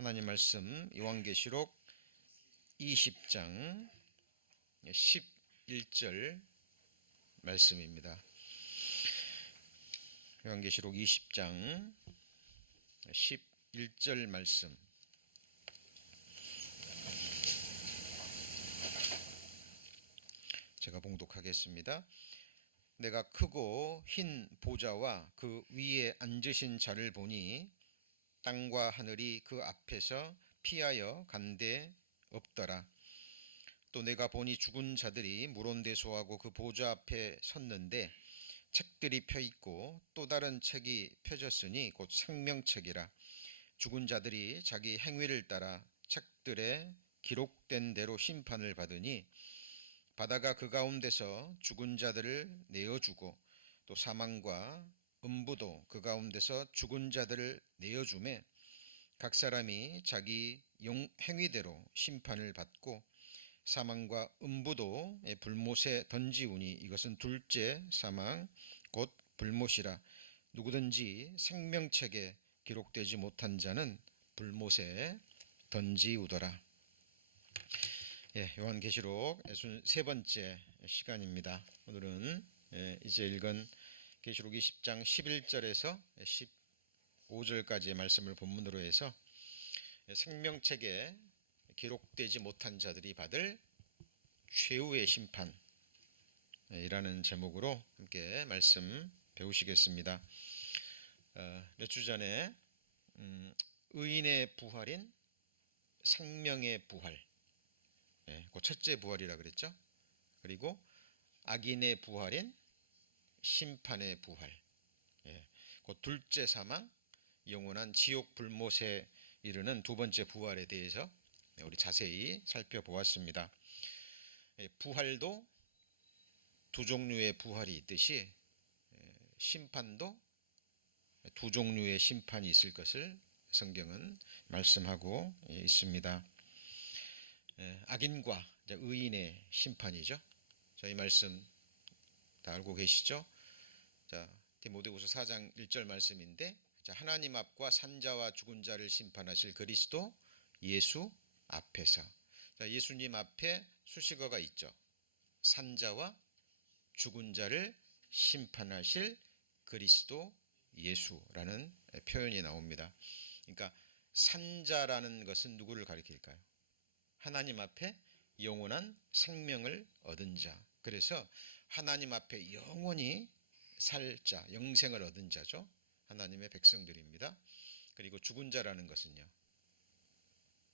하나님 말씀 요한계시록 20장 11절 말씀입니다. 요한계시록 20장 11절 말씀 제가 봉독하겠습니다. 내가 크고 흰 보좌와 그 위에 앉으신 자를 보니 땅과 하늘이 그 앞에서 피하여 간데 없더라. 또 내가 보니 죽은 자들이 물온대소하고 그 보좌 앞에 섰는데 책들이 펴있고 또 다른 책이 펴졌으니 곧 생명책이라. 죽은 자들이 자기 행위를 따라 책들에 기록된 대로 심판을 받으니 바다가 그 가운데서 죽은 자들을 내어주고 또 사망과 음부도 그 가운데서 죽은 자들을 내어주매 각 사람이 자기 행위대로 심판을 받고 사망과 음부도 불못에 던지우니 이것은 둘째 사망 곧 불못이라. 누구든지 생명책에 기록되지 못한 자는 불못에 던지우더라. 요한계시록 세 번째 시간입니다. 오늘은 이제 읽은 계시록 20장 11절에서 15절까지의 말씀을 본문으로 해서 생명책에 기록되지 못한 자들이 받을 최후의 심판이라는 제목으로 함께 말씀 배우시겠습니다. 몇 주 전에 의인의 부활인 생명의 부활, 그 첫째 부활이라 그랬죠. 그리고 악인의 부활인 심판의 부활, 그 둘째 사망, 영원한 지옥 불못에 이르는 두 번째 부활에 대해서 우리 자세히 살펴보았습니다. 부활도 두 종류의 부활이 있듯이 심판도 두 종류의 심판이 있을 것을 성경은 말씀하고 있습니다. 악인과 의인의 심판이죠. 저희 말씀 다 알고 계시죠? 자, 디모데후서 4장 1절 말씀인데, 하나님 앞과 산자와 죽은 자를 심판하실 그리스도 예수 앞에서. 예수님 앞에 수식어가 있죠. 산자와 죽은 자를 심판하실 그리스도 예수라는 표현이 나옵니다. 그러니까 산자라는 것은 누구를 가리킬까요? 하나님 앞에 영원한 생명을 얻은 자. 그래서 하나님 앞에 영원히 살 자, 영생을 얻은 자죠. 하나님의 백성들입니다. 그리고 죽은 자라는 것은요,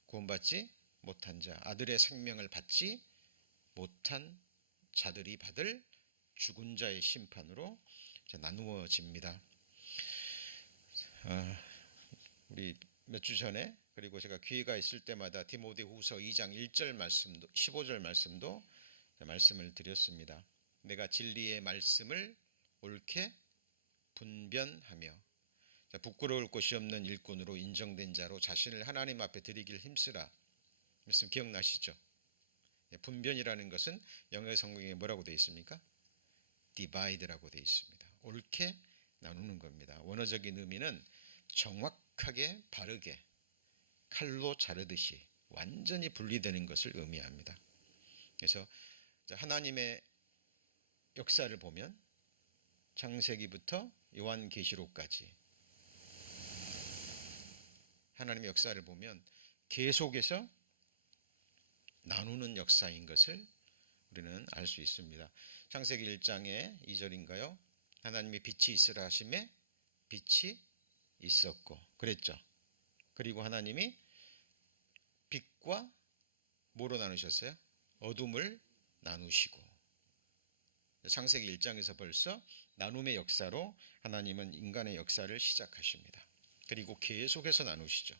구원받지 못한 자, 아들의 생명을 받지 못한 자들이 받을 죽은 자의 심판으로 나누어집니다. 우리 몇 주 전에, 그리고 제가 기회가 있을 때마다 디모데후서 2장 1절 말씀도 15절 말씀도 말씀을 드렸습니다. 내가 진리의 말씀을 옳게 분변하며 부끄러울 곳이 없는 일꾼으로 인정된 자로 자신을 하나님 앞에 드리길 힘쓰라. 말씀 기억나시죠? 분변이라는 것은 영어 성경에 뭐라고 되어 있습니까? divide라고 되어 있습니다. 옳게 나누는 겁니다. 원어적인 의미는 정확하게 바르게 칼로 자르듯이 완전히 분리되는 것을 의미합니다. 그래서 하나님의 역사를 보면 창세기부터 요한계시록까지 하나님의 역사를 보면 계속해서 나누는 역사인 것을 우리는 알 수 있습니다. 창세기 1장의 2절인가요? 하나님이 빛이 있으라 하심에 빛이 있었고 그랬죠. 그리고 하나님이 빛과 뭐로 나누셨어요? 어둠을 나누시고. 창세기 1장에서 벌써 나눔의 역사로 하나님은 인간의 역사를 시작하십니다. 그리고 계속해서 나누시죠.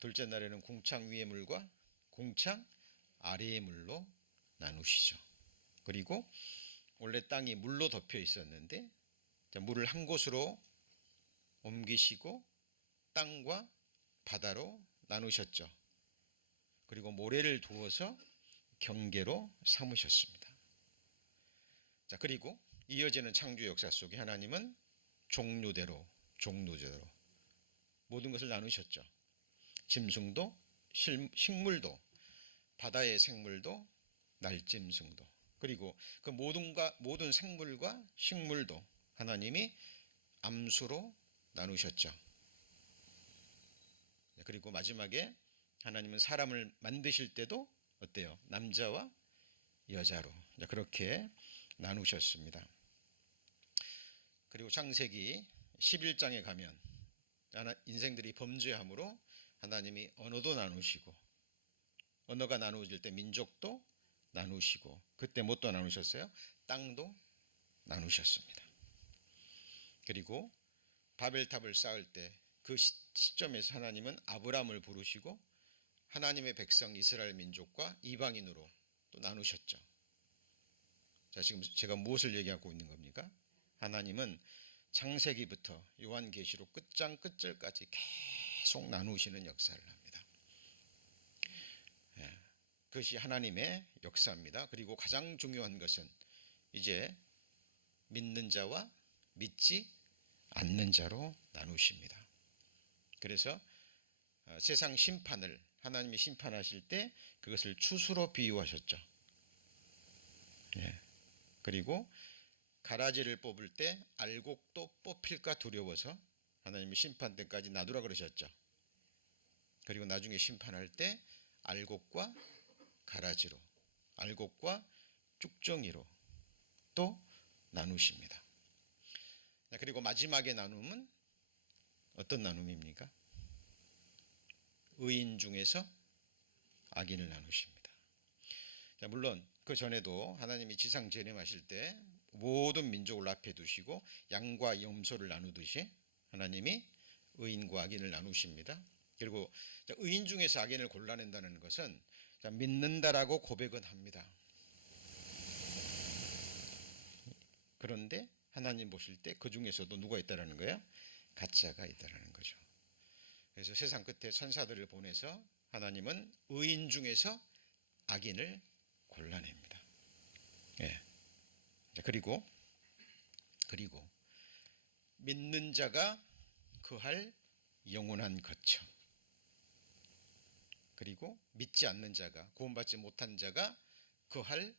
둘째 날에는 궁창 위의 물과 궁창 아래의 물로 나누시죠. 그리고 원래 땅이 물로 덮여 있었는데 물을 한 곳으로 옮기시고 땅과 바다로 나누셨죠. 그리고 모래를 두어서 경계로 삼으셨습니다. 자, 그리고 이어지는 창조 역사 속에 하나님은 종류대로 모든 것을 나누셨죠. 짐승도 식물도 바다의 생물도 날짐승도 그리고 그 모든 생물과 식물도 하나님이 암수로 나누셨죠. 그리고 마지막에 하나님은 사람을 만드실 때도 어때요? 남자와 여자로 그렇게 나누셨습니다. 그리고 창세기 11장에 가면 인생들이 범죄함으로 하나님이 언어도 나누시고 언어가 나누어질 때 민족도 나누시고 그때 뭣도 나누셨어요? 땅도 나누셨습니다. 그리고 바벨탑을 쌓을 때 그 시점에서 하나님은 아브라함을 부르시고 하나님의 백성 이스라엘 민족과 이방인으로 또 나누셨죠. 자, 지금 제가 무엇을 얘기하고 있는 겁니까? 하나님은 창세기부터 요한계시록 끝장 끝절까지 계속 나누시는 역사를 합니다. 그것이 하나님의 역사입니다. 그리고 가장 중요한 것은 이제 믿는 자와 믿지 않는 자로 나누십니다. 그래서 세상 심판을 하나님이 심판하실 때 그것을 추수로 비유하셨죠. 그리고 가라지를 뽑을 때 알곡도 뽑힐까 두려워서 하나님이 심판 때까지 놔두라 그러셨죠. 그리고 나중에 심판할 때 알곡과 가라지로, 알곡과 쭉정이로 또 나누십니다. 그리고 마지막에 나눔은 어떤 나눔입니까? 의인 중에서 악인을 나누십니다. 자, 물론 그 전에도 하나님이 지상 재림하실 때 모든 민족을 앞에 두시고 양과 염소를 나누듯이 하나님이 의인과 악인을 나누십니다. 그리고 의인 중에서 악인을 골라낸다는 것은 믿는다라고 고백은 합니다. 그런데 하나님 보실 때 그 중에서도 누가 있다라는 거예요? 가짜가 있다라는 거죠. 그래서 세상 끝에 천사들을 보내서 하나님은 의인 중에서 악인을 골라냅니다. 그리고 믿는 자가 거할 영원한 거처, 그리고 믿지 않는 자가, 구원받지 못한 자가 거할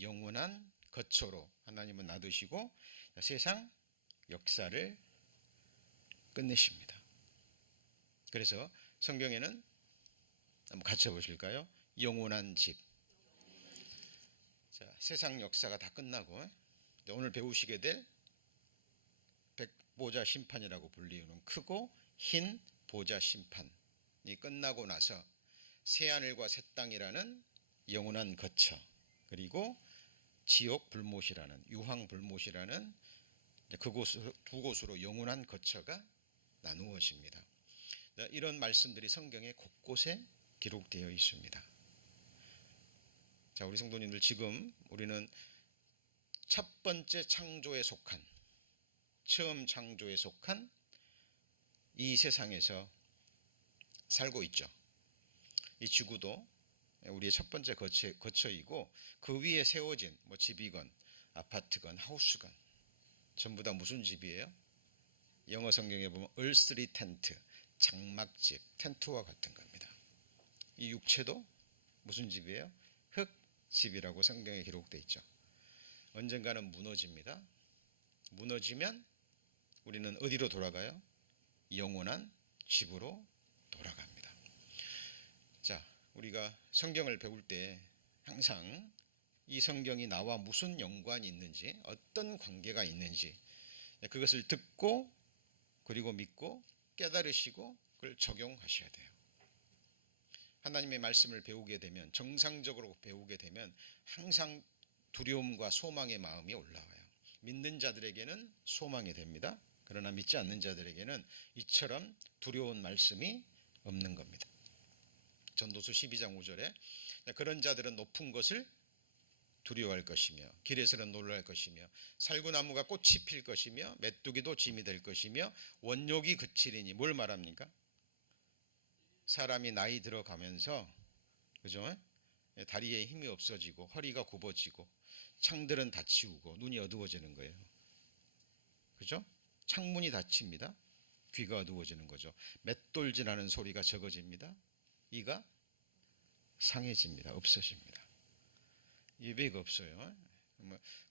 영원한 거처로 하나님은 놔두시고 세상 역사를 끝내십니다. 그래서 성경에는 한번 같이 보실까요? 영원한 집. 자, 세상 역사가 다 끝나고 오늘 배우시게 될 백보자 심판이라고 불리우는 크고 흰 보자 심판이 끝나고 나서 새하늘과 새 땅이라는 영원한 거처, 그리고 지옥 불못이라는, 유황 불못이라는 두 곳으로 영원한 거처가 나누어집니다. 이런 말씀들이 성경에 곳곳에 기록되어 있습니다. 자, 우리 성도님들, 지금 우리는 첫 번째 창조에 속한, 처음 창조에 속한 이 세상에서 살고 있죠. 이 지구도 우리의 첫 번째 거처이고 그 위에 세워진 집이건 아파트건 하우스건 전부 다 무슨 집이에요? 영어 성경에 보면 earthly tent, 장막집, 텐트와 같은 겁니다. 이 육체도 무슨 집이에요? 흙집이라고 성경에 기록되어 있죠. 언젠가는 무너집니다. 무너지면 우리는 어디로 돌아가요? 영원한 집으로 돌아갑니다. 자, 우리가 성경을 배울 때 항상 이 성경이 나와 무슨 연관이 있는지, 어떤 관계가 있는지 그것을 듣고 그리고 믿고 깨달으시고 그걸 적용하셔야 돼요. 하나님의 말씀을 배우게 되면, 정상적으로 배우게 되면 항상 두려움과 소망의 마음이 올라와요. 믿는 자들에게는 소망이 됩니다. 그러나 믿지 않는 자들에게는 이처럼 두려운 말씀이 없는 겁니다. 전도서 12장 5절에 그런 자들은 높은 것을 두려워할 것이며 길에서는 놀랄 것이며 살구나무가 꽃이 필 것이며 메뚜기도 짐이 될 것이며 원욕이 그치리니, 뭘 말합니까? 사람이 나이 들어가면서, 그죠? 다리에 힘이 없어지고 허리가 굽어지고 창들은 닫히우고 눈이 어두워지는 거예요. 그죠? 창문이 닫힙니다. 귀가 어두워지는 거죠. 맷돌질하는 소리가 적어집니다. 이가 상해집니다. 없어집니다. 예배가 없어요.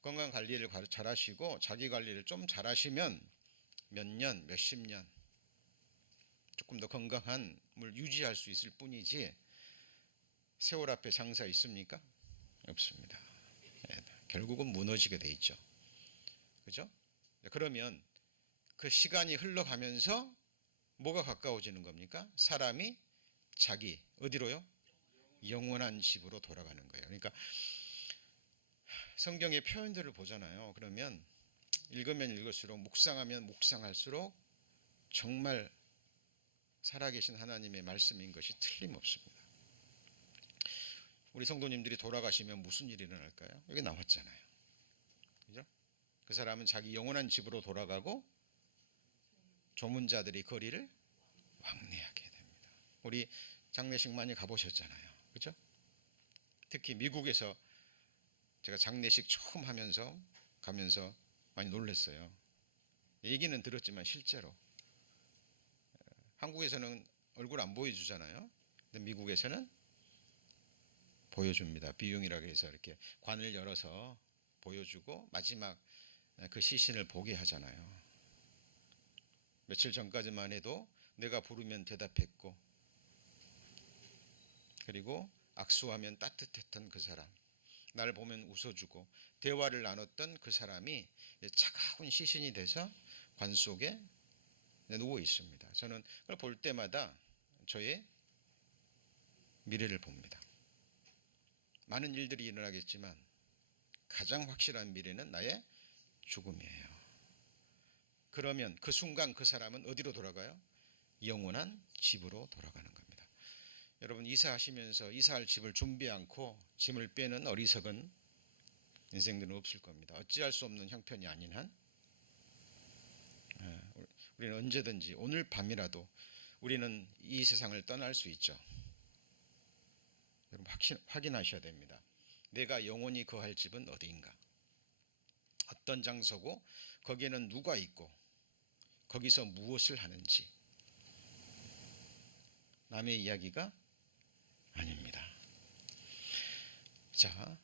건강 관리를 잘하시고 자기 관리를 좀 잘하시면 몇 년, 몇십 년 조금 더 건강함을 유지할 수 있을 뿐이지 세월 앞에 장사 있습니까? 없습니다. 결국은 무너지게 돼 있죠. 그죠? 그러면 그 시간이 흘러가면서 뭐가 가까워지는 겁니까? 사람이 자기 어디로요? 영원한 집으로 돌아가는 거예요. 그러니까 성경의 표현들을 보잖아요. 그러면 읽으면 읽을수록 묵상하면 묵상할수록 정말 살아계신 하나님의 말씀인 것이 틀림없습니다. 우리 성도님들이 돌아가시면 무슨 일이 일어날까요? 여기 나왔잖아요. 그죠? 그 사람은 자기 영원한 집으로 돌아가고 조문자들이 거리를 왕래하게 됩니다. 우리 장례식 많이 가보셨잖아요. 그죠? 특히 미국에서 제가 장례식 처음 가면서 많이 놀랐어요. 얘기는 들었지만 실제로 한국에서는 얼굴 안 보여주잖아요. 근데 미국에서는 보여줍니다. 비용이라고 해서 이렇게 관을 열어서 보여주고 마지막 그 시신을 보게 하잖아요. 며칠 전까지만 해도 내가 부르면 대답했고 그리고 악수하면 따뜻했던 그 사람, 날 보면 웃어주고 대화를 나눴던 그 사람이 차가운 시신이 돼서 관 속에 누워 있습니다. 저는 그걸 볼 때마다 저의 미래를 봅니다. 많은 일들이 일어나겠지만 가장 확실한 미래는 나의 죽음이에요. 그러면 그 순간 그 사람은 어디로 돌아가요? 영원한 집으로 돌아가는 겁니다. 여러분 이사하시면서 이사할 집을 준비 않고 짐을 빼는 어리석은 인생들은 없을 겁니다. 어찌할 수 없는 형편이 아닌 한 우리는 언제든지 오늘 밤이라도 우리는 이 세상을 떠날 수 있죠. 여러분 확인하셔야 됩니다. 내가 영원히 거할 집은 어디인가? 어떤 장소고 거기에는 누가 있고 거기서 무엇을 하는지 남의 이야기가 아닙니다. 자,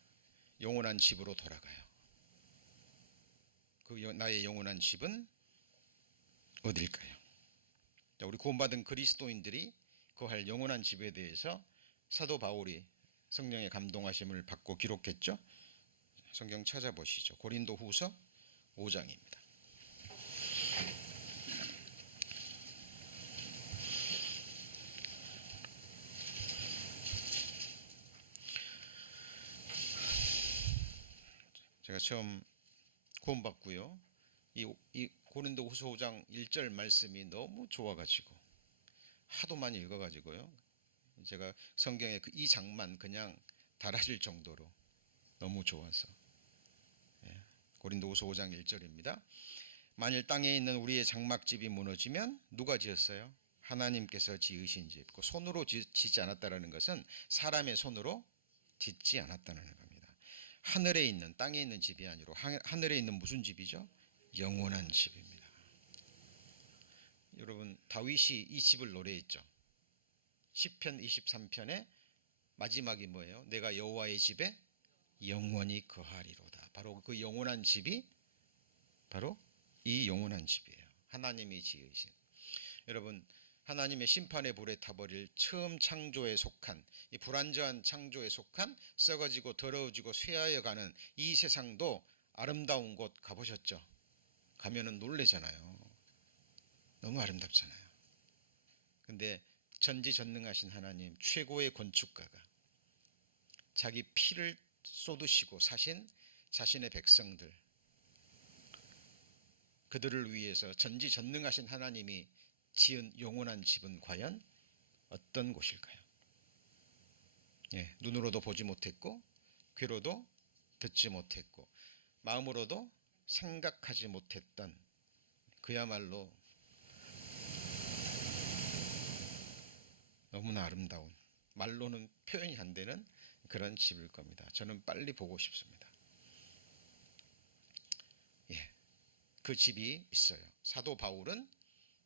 영원한 집으로 돌아가요. 그 나의 영원한 집은 어딜까요? 자, 우리 구원받은 그리스도인들이 거할 영원한 집에 대해서 사도 바울이 성령의 감동하심을 받고 기록했죠. 성경 찾아보시죠. 고린도후서 5장입니다. 제가 처음 구원받고요. 이 고린도후서 5장 1절 말씀이 너무 좋아가지고 하도 많이 읽어가지고요. 제가 성경에 이 장만 그냥 달아질 정도로 너무 좋아서 고린도후서 5장 1절입니다. 만일 땅에 있는 우리의 장막집이 무너지면 누가 지었어요? 하나님께서 지으신 집. 그 손으로 짓지 않았다라는 것은 사람의 손으로 짓지 않았다는 겁니다. 하늘에 있는 땅에 있는 집이 아니라 하늘에 있는 무슨 집이죠? 영원한 집입니다. 여러분 다윗이 이 집을 노래했죠. 시편 23편의 마지막이 뭐예요? 내가 여호와의 집에 영원히 거하리로다. 바로 그 영원한 집이 바로 이 영원한 집이에요. 하나님이 지으신. 여러분 하나님의 심판의 불에 타버릴 처음 창조에 속한 이 불완전한 창조에 속한 썩어지고 더러워지고 쇠하여 가는 이 세상도 아름다운 곳 가보셨죠? 가면은 놀래잖아요. 너무 아름답잖아요. 근데 전지전능하신 하나님 최고의 건축가가 자기 피를 쏟으시고 사신 자신의 백성들 그들을 위해서 전지전능하신 하나님이 지은 영원한 집은 과연 어떤 곳일까요? 눈으로도 보지 못했고 귀로도 듣지 못했고 마음으로도 생각하지 못했던 그야말로 너무나 아름다운 말로는 표현이 안 되는 그런 집일 겁니다. 저는 빨리 보고 싶습니다. 그 집이 있어요. 사도 바울은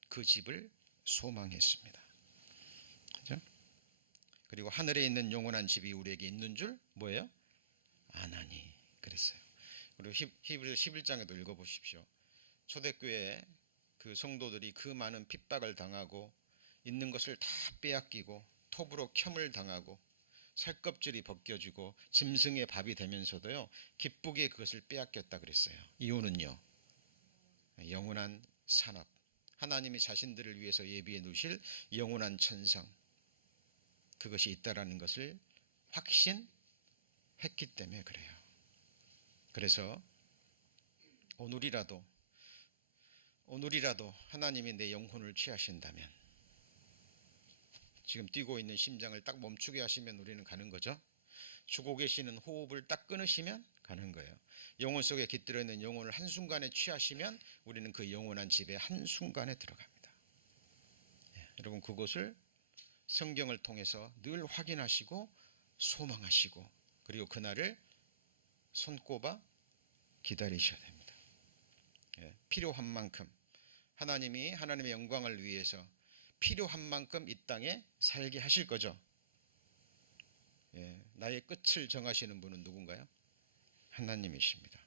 그 집을 소망했습니다. 그죠? 그리고 하늘에 있는 영원한 집이 우리에게 있는 줄 뭐예요? 아나니 그랬어요. 그리고 히브리서 11장에도 읽어보십시오. 초대교회 그 성도들이 그 많은 핍박을 당하고 있는 것을 다 빼앗기고 톱으로 켬을 당하고 살껍질이 벗겨지고 짐승의 밥이 되면서도요 기쁘게 그것을 빼앗겼다 그랬어요. 이유는요, 영원한 산업, 하나님이 자신들을 위해서 예비해 놓으실 영원한 천상, 그것이 있다라는 것을 확신했기 때문에 그래요. 그래서 오늘이라도 하나님이 내 영혼을 취하신다면, 지금 뛰고 있는 심장을 딱 멈추게 하시면 우리는 가는 거죠. 주고 계시는 호흡을 딱 끊으시면 가는 거예요. 영혼 속에 깃들어 있는 영혼을 한순간에 취하시면 우리는 그 영원한 집에 한순간에 들어갑니다. 여러분, 그것을 성경을 통해서 늘 확인하시고 소망하시고, 그리고 그날을 손꼽아 기다리셔야 됩니다. 필요한 만큼 하나님이 하나님의 영광을 위해서 필요한 만큼 이 땅에 살게 하실 거죠. 나의 끝을 정하시는 분은 누군가요? 하나님이십니다.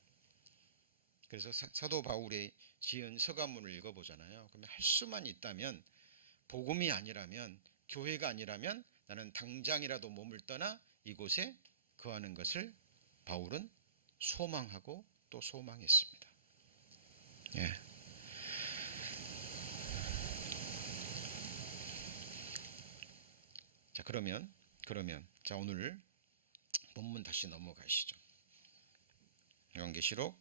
그래서 사도 바울이 지은 서가문을 읽어보잖아요. 그러면 할 수만 있다면, 복음이 아니라면, 교회가 아니라면 나는 당장이라도 몸을 떠나 이곳에 거하는 것을 바울은 소망하고 또 소망했습니다. 자, 그러면 자, 오늘 본문 다시 넘어가시죠. 요한계시록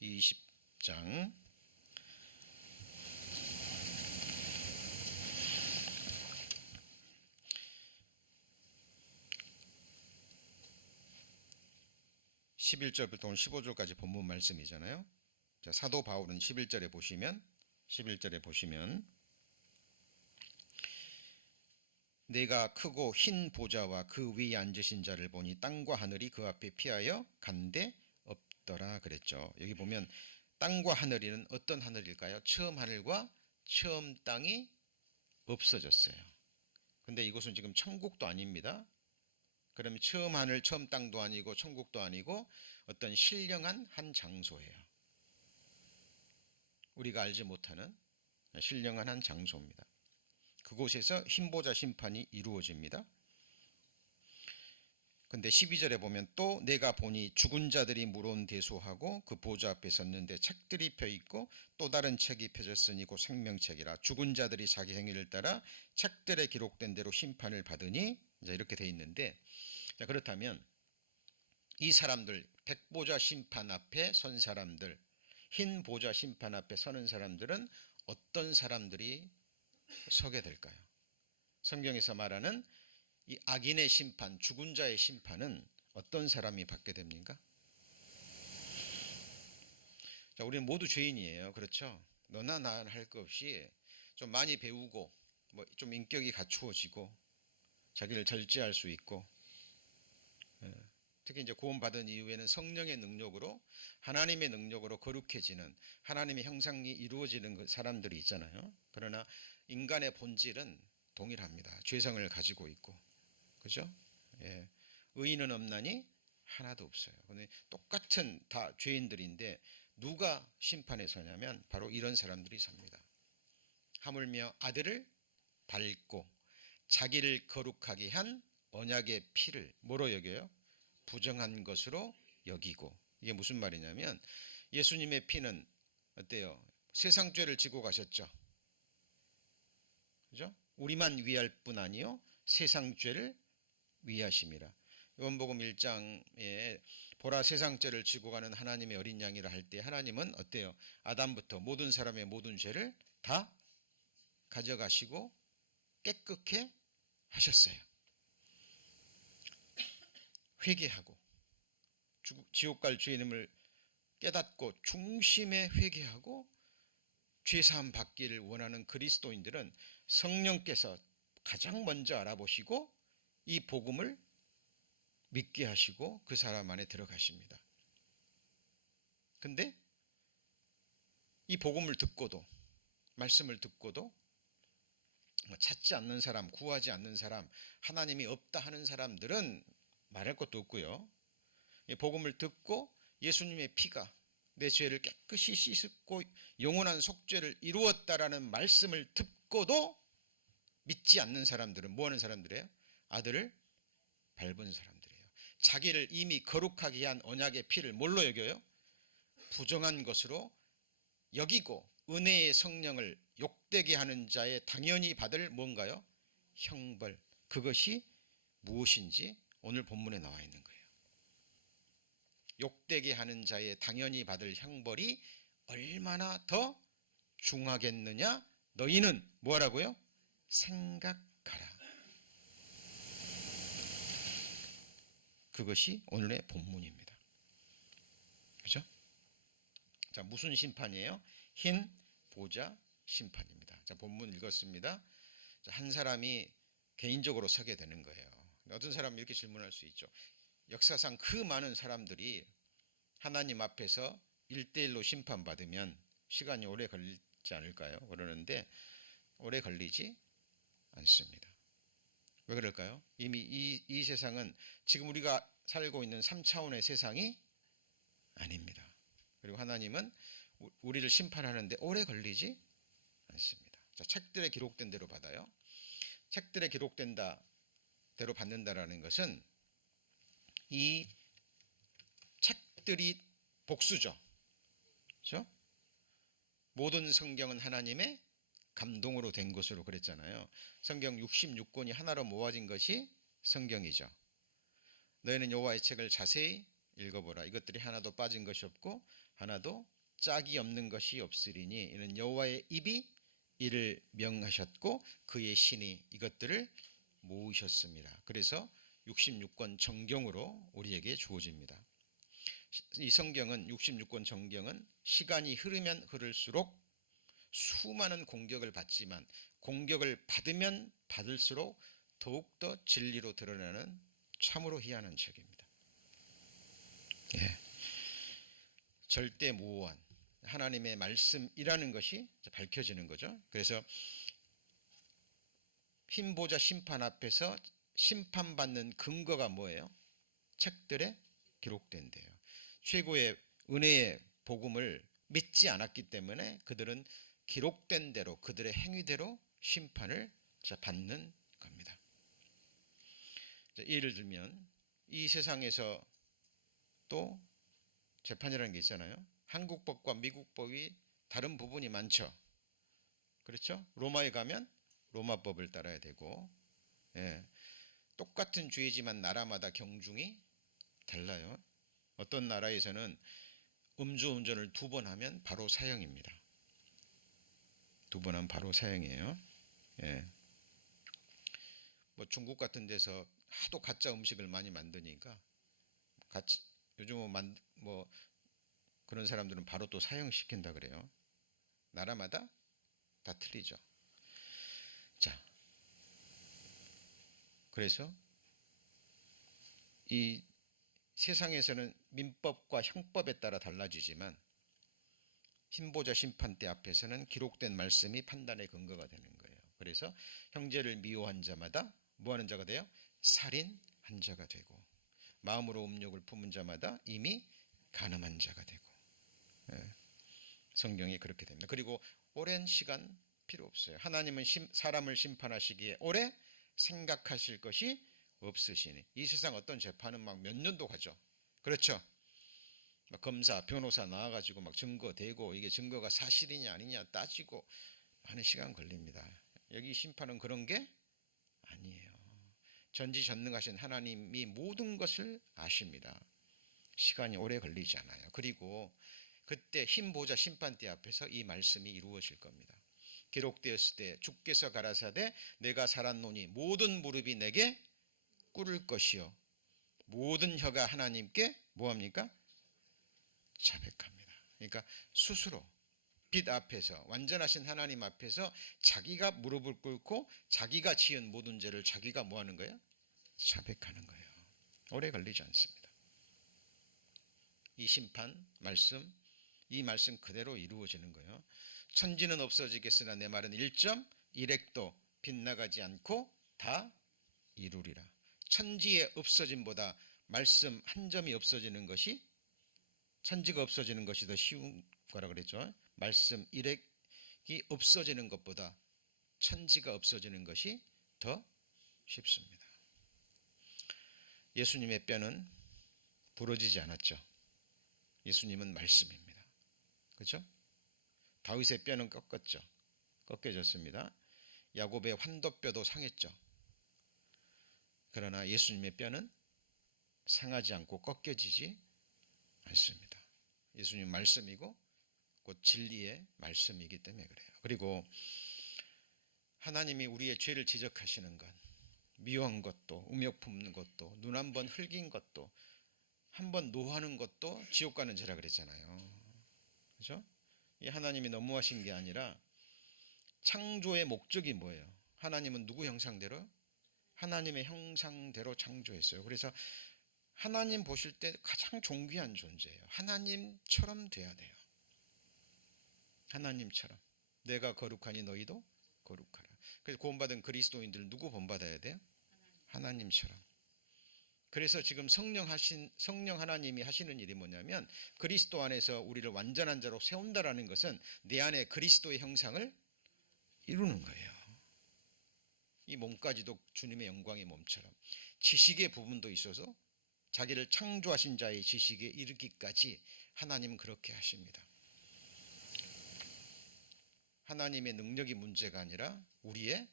20장 11절부터 15절까지 본문 말씀이잖아요. 자, 사도 바울은 11절에 보시면 내가 크고 흰 보좌와 그 위에 앉으신 자를 보니 땅과 하늘이 그 앞에 피하여 간데 없더라 그랬죠. 여기 보면 땅과 하늘이는 어떤 하늘일까요? 처음 하늘과 처음 땅이 없어졌어요. 근데 이곳은 지금 천국도 아닙니다. 그러면 처음 하늘 처음 땅도 아니고 천국도 아니고 어떤 신령한 한 장소예요. 우리가 알지 못하는 신령한 한 장소입니다. 그곳에서 흰보좌 심판이 이루어집니다. 근데 12절에 보면 또 내가 보니 죽은 자들이 물온대소하고 그 보좌 앞에 섰는데 책들이 펴있고 또 다른 책이 펴졌으니 곧 생명책이라. 죽은 자들이 자기 행위를 따라 책들에 기록된 대로 심판을 받으니, 이제 이렇게 돼 있는데, 자, 그렇다면 이 사람들, 백보좌 심판 앞에 선 사람들, 흰 보좌 심판 앞에 서는 사람들은 어떤 사람들이 서게 될까요? 성경에서 말하는 이 악인의 심판, 죽은 자의 심판은 어떤 사람이 받게 됩니까? 자, 우리는 모두 죄인이에요. 그렇죠? 너나 나 할 것 없이 좀 많이 배우고 뭐 좀 인격이 갖추어지고 자기를 절제할 수 있고, 특히 이제 구원받은 이후에는 성령의 능력으로, 하나님의 능력으로 거룩해지는, 하나님의 형상이 이루어지는 그 사람들이 있잖아요. 그러나 인간의 본질은 동일합니다. 죄성을 가지고 있고, 그죠? 의인은 없나니 하나도 없어요. 근데 똑같은 다 죄인들인데 누가 심판에 서냐면 바로 이런 사람들이 섭니다. 하물며 아들을 밟고 자기를 거룩하게 한 언약의 피를 뭐로 여겨요? 부정한 것으로 여기고. 이게 무슨 말이냐면 예수님의 피는 어때요? 세상 죄를 지고 가셨죠. 그죠? 우리만 위할 뿐 아니요 세상 죄를 위하심이라. 요한복음 1장에 보라 세상 죄를 지고 가는 하나님의 어린 양이라 할 때 하나님은 어때요? 아담부터 모든 사람의 모든 죄를 다 가져가시고 깨끗게 하셨어요. 회개하고 지옥 갈 죄인임을 깨닫고 중심에 회개하고 죄사함 받기를 원하는 그리스도인들은 성령께서 가장 먼저 알아보시고 이 복음을 믿게 하시고 그 사람 안에 들어가십니다. 근데 이 복음을 듣고도, 말씀을 듣고도 찾지 않는 사람, 구하지 않는 사람, 하나님이 없다 하는 사람들은 말할 것도 없고요. 이 복음을 듣고 예수님의 피가 내 죄를 깨끗이 씻고 영원한 속죄를 이루었다라는 말씀을 듣고도 믿지 않는 사람들은 뭐 하는 사람들이에요? 아들을 밟은 사람들이에요. 자기를 이미 거룩하게 한 언약의 피를 뭘로 여겨요? 부정한 것으로 여기고 은혜의 성령을 욕되게 하는 자의 당연히 받을 뭔가요? 형벌. 그것이 무엇인지 오늘 본문에 나와 있는 거예요. 욕되게 하는 자의 당연히 받을 형벌이 얼마나 더 중하겠느냐? 너희는 뭐라고요? 생각하라. 그것이 오늘의 본문입니다. 그죠? 자, 무슨 심판이에요? 흰 보좌 심판입니다. 자, 본문 읽었습니다. 자, 한 사람이 개인적으로 서게 되는 거예요. 어떤 사람이 이렇게 질문할 수 있죠. 역사상 그 많은 사람들이 하나님 앞에서 1대1로 심판받으면 시간이 오래 걸리지 않을까요? 그러는데 오래 걸리지 않습니다. 왜 그럴까요? 이미 이 세상은 지금 우리가 살고 있는 3차원의 세상이 아닙니다. 그리고 하나님은 우리를 심판하는데 오래 걸리지 않습니다. 자, 책들에 기록된 대로 받아요. 책들에 기록된 대로 받는다라는 것은 이 책들이 복수죠. 그렇죠? 모든 성경은 하나님의 감동으로 된 것으로 그랬잖아요. 성경 66권이 하나로 모아진 것이 성경이죠. 너희는 여호와의 책을 자세히 읽어보라. 이것들이 하나도 빠진 것이 없고 하나도 짝이 없는 것이 없으리니 이는 여호와의 입이 이를 명하셨고 그의 신이 이것들을 모으셨습니다. 그래서 66권 정경으로 우리에게 주어집니다. 이 성경은 66권 정경은 시간이 흐르면 흐를수록 수많은 공격을 받지만 공격을 받으면 받을수록 더욱더 진리로 드러나는 참으로 희한한 책입니다. 예. 절대무오한 하나님의 말씀이라는 것이 밝혀지는 거죠. 그래서 흰 보좌 심판 앞에서 심판받는 근거가 뭐예요? 책들에 기록된대요. 최고의 은혜의 복음을 믿지 않았기 때문에 그들은 기록된 대로 그들의 행위대로 심판을 받는 겁니다. 예를 들면 이 세상에서 또 재판이라는 게 있잖아요. 한국 법과 미국 법이 다른 부분이 많죠. 그렇죠? 로마에 가면 로마 법을 따라야 되고, 예. 똑같은 죄지만 나라마다 경중이 달라요. 어떤 나라에서는 음주운전을 2번 하면 바로 사형입니다. 2번 하면 바로 사형이에요. 예. 뭐 중국 같은 데서 하도 가짜 음식을 많이 만드니까 요즘은 뭐 그런 사람들은 바로 또 사형시킨다 그래요. 나라마다 다 틀리죠. 자, 그래서 이 세상에서는 민법과 형법에 따라 달라지지만 흰보좌 심판대 앞에서는 기록된 말씀이 판단의 근거가 되는 거예요. 그래서 형제를 미워한 자마다 뭐하는 자가 돼요? 살인한 자가 되고 마음으로 음욕을 품은 자마다 이미 간음한 자가 되고, 예. 성경이 그렇게 됩니다. 그리고 오랜 시간 필요 없어요. 하나님은 사람을 심판하시기에 오래 생각하실 것이 없으시니 이 세상 어떤 재판은 막 몇 년도 가죠. 그렇죠? 막 검사, 변호사 나와가지고 막 증거 대고 이게 증거가 사실이냐 아니냐 따지고 많은 시간 걸립니다. 여기 심판은 그런 게 아니에요. 전지전능하신 하나님이 모든 것을 아십니다. 시간이 오래 걸리지 않아요. 그리고 그때 흰 보좌 심판대 앞에서 이 말씀이 이루어질 겁니다. 기록되었을 때 주께서 가라사대 내가 살았노니 모든 무릎이 내게 꿇을 것이요 모든 혀가 하나님께 뭐합니까? 자백합니다. 그러니까 스스로 빛 앞에서 완전하신 하나님 앞에서 자기가 무릎을 꿇고 자기가 지은 모든 죄를 자기가 뭐하는 거예요? 자백하는 거예요. 오래 걸리지 않습니다. 이 심판 말씀 이 말씀 그대로 이루어지는 거예요. 천지는 없어지겠으나 내 말은 1.1핵도 빗나가지 않고 다 이루리라. 천지의 없어짐보다 말씀 한 점이 없어지는 것이, 천지가 없어지는 것이 더 쉬운 거라 그랬죠. 말씀 1핵이 없어지는 것보다 천지가 없어지는 것이 더 쉽습니다. 예수님의 뼈는 부러지지 않았죠. 예수님은 말씀입니다. 그렇죠? 다윗의 뼈는 꺾여졌습니다. 야곱의 환도뼈도 상했죠. 그러나 예수님의 뼈는 상하지 않고 꺾여지지 않습니다. 예수님 말씀이고 곧 진리의 말씀이기 때문에 그래요. 그리고 하나님이 우리의 죄를 지적하시는 것, 미워한 것도, 음욕 품는 것도, 눈 한 번 흘긴 것도, 한 번 노하는 것도 지옥 가는 죄라 그랬잖아요. 그렇죠? 이 하나님이 너무하신 게 아니라 창조의 목적이 뭐예요? 하나님은 누구 형상대로? 하나님의 형상대로 창조했어요. 그래서 하나님 보실 때 가장 존귀한 존재예요. 하나님처럼 돼야 돼요. 하나님처럼. 내가 거룩하니 너희도 거룩하라. 그래서 구원받은 그리스도인들 누구 본받아야 돼요? 하나님처럼. 그래서 지금 성령 하나님이 하시는 일이 뭐냐면 그리스도 안에서 우리를 완전한 자로 세운다라는 것은 내 안에 그리스도의 형상을 이루는 거예요. 이 몸까지도 주님의 영광의 몸처럼 지식의 부분도 있어서 자기를 창조하신 자의 지식에 이르기까지 하나님은 그렇게 하십니다. 하나님의 능력이 문제가 아니라 우리의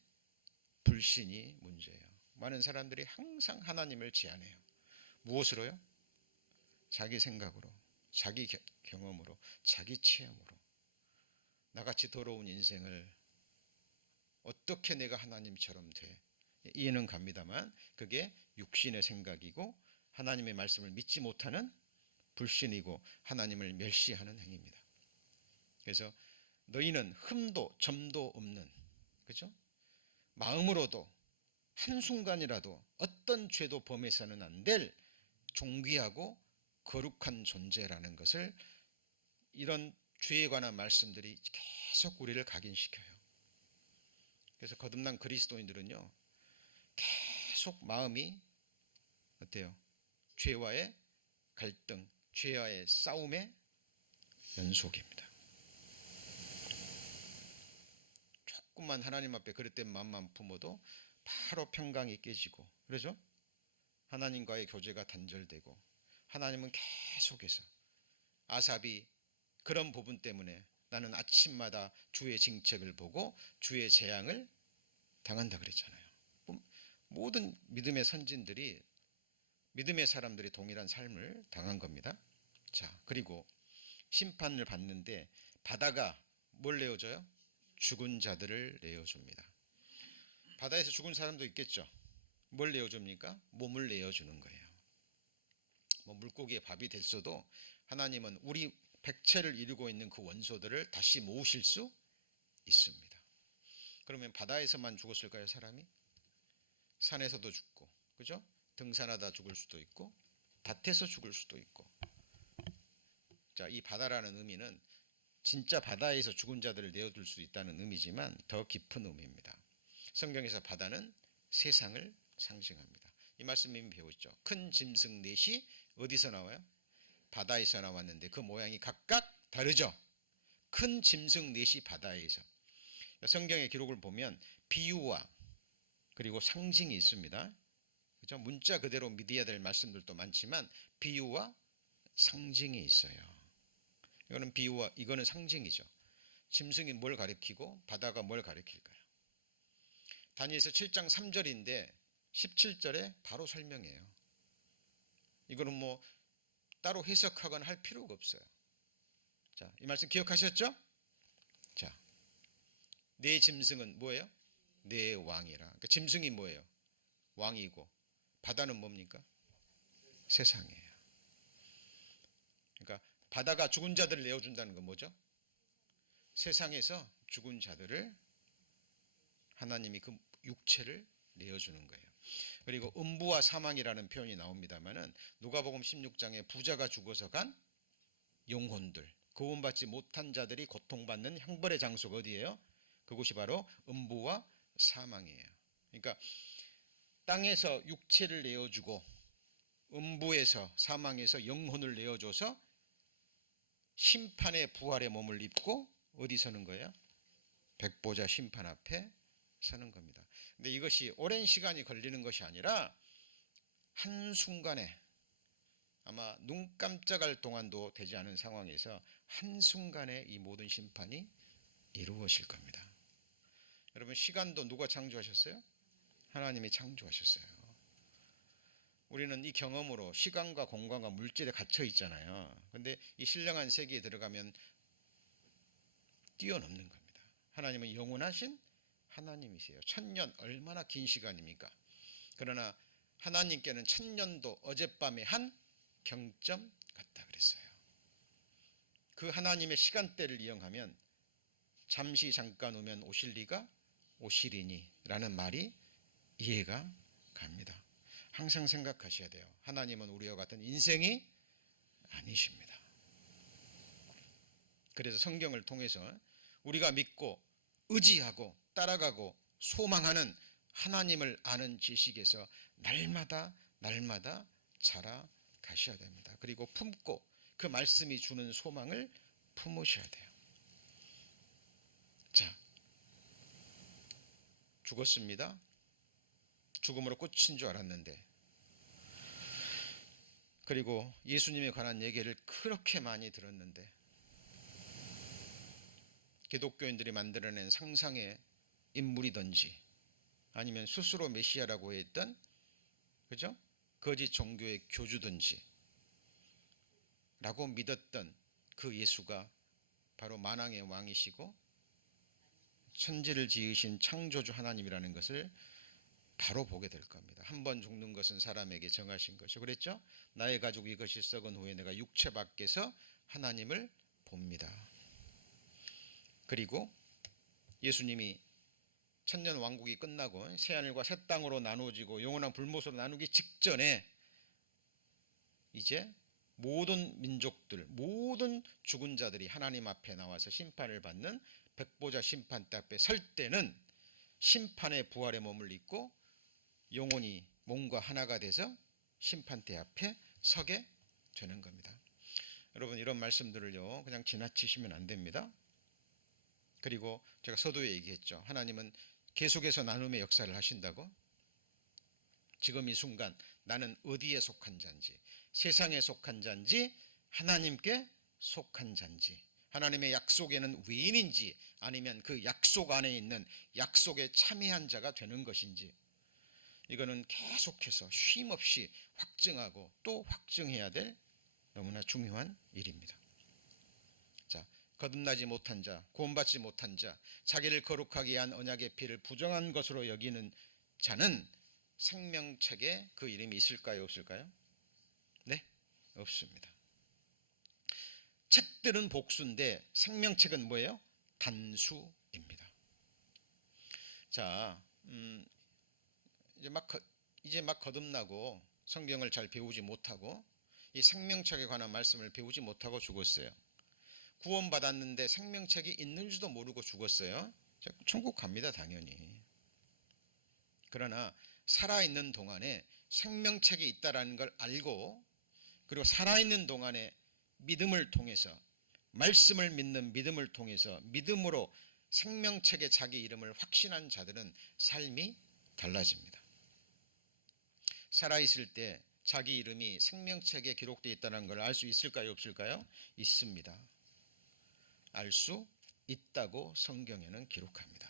불신이 문제예요. 많은 사람들이 항상 하나님을 제한해요. 무엇으로요? 자기 생각으로, 자기 경험으로, 자기 체험으로. 나같이 더러운 인생을 어떻게 내가 하나님처럼 돼? 이해는 갑니다만 그게 육신의 생각이고 하나님의 말씀을 믿지 못하는 불신이고 하나님을 멸시하는 행위입니다. 그래서 너희는 흠도 점도 없는, 그죠? 마음으로도 한순간이라도 어떤 죄도 범해서는 안 될 존귀하고 거룩한 존재라는 것을 이런 죄에 관한 말씀들이 계속 우리를 각인시켜요. 그래서 거듭난 그리스도인들은요, 계속 마음이 어때요? 죄와의 갈등, 죄와의 싸움의 연속입니다. 조금만 하나님 앞에 그릇된 마음만 품어도 바로 평강이 깨지고, 그러죠? 하나님과의 교제가 단절되고, 하나님은 계속해서 아삽이 그런 부분 때문에 나는 아침마다 주의 징책을 보고 주의 재앙을 당한다 그랬잖아요. 모든 믿음의 선진들이, 믿음의 사람들이 동일한 삶을 당한 겁니다. 자, 그리고 심판을 받는데 바다가 뭘 내어줘요? 죽은 자들을 내어줍니다. 바다에서 죽은 사람도 있겠죠. 뭘 내어줍니까? 몸을 내어주는 거예요. 물고기의 밥이 됐어도 하나님은 우리 백체를 이루고 있는 그 원소들을 다시 모으실 수 있습니다. 그러면 바다에서만 죽었을까요, 사람이? 산에서도 죽고, 그죠? 등산하다 죽을 수도 있고, 밭에서 죽을 수도 있고. 자, 이 바다라는 의미는 진짜 바다에서 죽은 자들을 내어둘 수 있다는 의미지만 더 깊은 의미입니다. 성경에서 바다는 세상을 상징합니다. 이 말씀 이미 배웠죠. 큰 짐승 넷이 어디서 나와요? 바다에서 나왔는데 그 모양이 각각 다르죠. 큰 짐승 넷이 바다에서. 성경의 기록을 보면 비유와 그리고 상징이 있습니다. 그렇죠? 문자 그대로 믿어야 될 말씀들도 많지만 비유와 상징이 있어요. 이거는 비유와 이거는 상징이죠. 짐승이 뭘 가리키고 바다가 뭘 가리킬까요? 다니엘서 7장 3절인데 17절에 바로 설명해요. 이거는 뭐 따로 해석하거나 할 필요가 없어요. 자, 이 말씀 기억하셨죠? 자, 내 짐승은 뭐예요? 내 왕이라. 그러니까 짐승이 뭐예요? 왕이고 바다는 뭡니까? 세상이에요. 그러니까 바다가 죽은 자들을 내어준다는 건 뭐죠? 세상에서 죽은 자들을 하나님이 그 육체를 내어주는 거예요. 그리고 음부와 사망이라는 표현이 나옵니다만은 누가복음 16장에 부자가 죽어서 간 영혼들, 구원받지 못한 자들이 고통받는 형벌의 장소가 어디예요? 그곳이 바로 음부와 사망이에요. 그러니까 땅에서 육체를 내어주고 음부에서 사망에서 영혼을 내어줘서 심판의 부활의 몸을 입고 어디 서는 거예요? 백보자 심판 앞에 서는 겁니다. 근데 이것이 오랜 시간이 걸리는 것이 아니라 한순간에, 아마 눈 깜짝할 동안도 되지 않은 상황에서 한순간에 이 모든 심판이 이루어질 겁니다. 여러분, 시간도 누가 창조하셨어요? 하나님이 창조하셨어요. 우리는 이 경험으로 시간과 공간과 물질에 갇혀 있잖아요. 근데 이 신령한 세계에 들어가면 뛰어넘는 겁니다. 하나님은 영원하신 하나님이세요. 1000년 얼마나 긴 시간입니까? 그러나 하나님께는 1000년도 어젯밤의 한 경점 같다 그랬어요. 그 하나님의 시간대를 이용하면 잠시 잠깐 오면 오실 리가 오시리니 라는 말이 이해가 갑니다. 항상 생각하셔야 돼요. 하나님은 우리와 같은 인생이 아니십니다. 그래서 성경을 통해서 우리가 믿고 의지하고 따라가고 소망하는 하나님을 아는 지식에서 날마다 자라가셔야 됩니다. 그리고 품고 그 말씀이 주는 소망을 품으셔야 돼요. 자, 죽었습니다. 죽음으로 끝인 줄 알았는데, 그리고 예수님에 관한 얘기를 그렇게 많이 들었는데, 기독교인들이 만들어낸 상상의 인물이든지 아니면 스스로 메시아라고 했던, 그죠? 거짓 종교의 교주든지 라고 믿었던 그 예수가 바로 만왕의 왕이시고 천지를 지으신 창조주 하나님이라는 것을 바로 보게 될 겁니다. 한 번 죽는 것은 사람에게 정하신 것이죠. 그랬죠? 나의 가죽 이것이 썩은 후에 내가 육체 밖에서 하나님을 봅니다. 그리고 예수님이 천년 왕국이 끝나고 새하늘과 새 땅으로 나누어지고 영원한 불못으로 나누기 직전에 이제 모든 민족들, 모든 죽은 자들이 하나님 앞에 나와서 심판을 받는 백보자 심판대 앞에 설 때는 심판의 부활의 몸을 입고 영혼이 몸과 하나가 돼서 심판대 앞에 서게 되는 겁니다. 여러분, 이런 말씀들을요 그냥 지나치시면 안 됩니다. 그리고 제가 서두에 얘기했죠. 하나님은 계속해서 나눔의 역사를 하신다고. 지금 이 순간 나는 어디에 속한 자인지, 세상에 속한 자인지 하나님께 속한 자인지, 하나님의 약속에는 외인인지 아니면 그 약속 안에 있는 약속에 참여한 자가 되는 것인지, 이거는 계속해서 쉼없이 확증하고 또 확증해야 될 너무나 중요한 일입니다. 자, 거듭나지 못한 자, 구원받지 못한 자, 자기를 거룩하게 한 언약의 피를 부정한 것으로 여기는 자는 생명책에 그 이름이 있을까요, 없을까요? 네, 없습니다. 책들은 복수인데 생명책은 뭐예요? 단수입니다. 자, 이제 막 거듭나고 성경을 잘 배우지 못하고 이 생명책에 관한 말씀을 배우지 못하고 죽었어요. 구원받았는데 생명책이 있는지도 모르고 죽었어요. 천국 갑니다, 당연히. 그러나 살아있는 동안에 생명책이 있다라는 걸 알고, 그리고 살아있는 동안에 믿음을 통해서, 말씀을 믿는 믿음을 통해서 믿음으로 생명책에 자기 이름을 확신한 자들은 삶이 달라집니다. 살아있을 때 자기 이름이 생명책에 기록되어 있다는 걸 알 수 있을까요, 없을까요? 있습니다. 알 수 있다고 성경에는 기록합니다.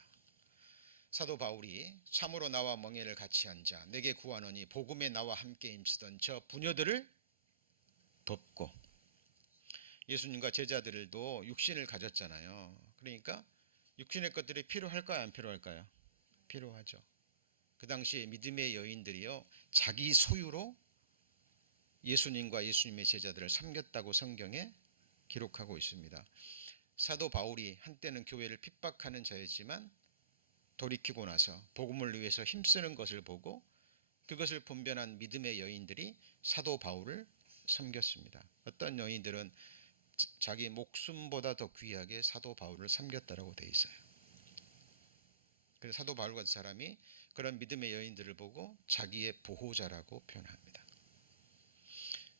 사도 바울이 참으로 나와 멍에를 같이 앉아 내게 구하노니 복음에 나와 함께 힘쓰던 저 부녀들을 돕고, 예수님과 제자들도 육신을 가졌잖아요. 그러니까 육신의 것들이 필요할까요, 안 필요할까요? 필요하죠. 그 당시에 믿음의 여인들이요 자기 소유로 예수님과 예수님의 제자들을 섬겼다고 성경에 기록하고 있습니다. 사도 바울이 한때는 교회를 핍박하는 자였지만 돌이키고 나서 복음을 위해서 힘쓰는 것을 보고 그것을 분별한 믿음의 여인들이 사도 바울을 섬겼습니다. 어떤 여인들은 자기 목숨보다 더 귀하게 사도 바울을 섬겼다라고 돼 있어요. 그래서 사도 바울 같은 사람이 그런 믿음의 여인들을 보고 자기의 보호자라고 표현합니다.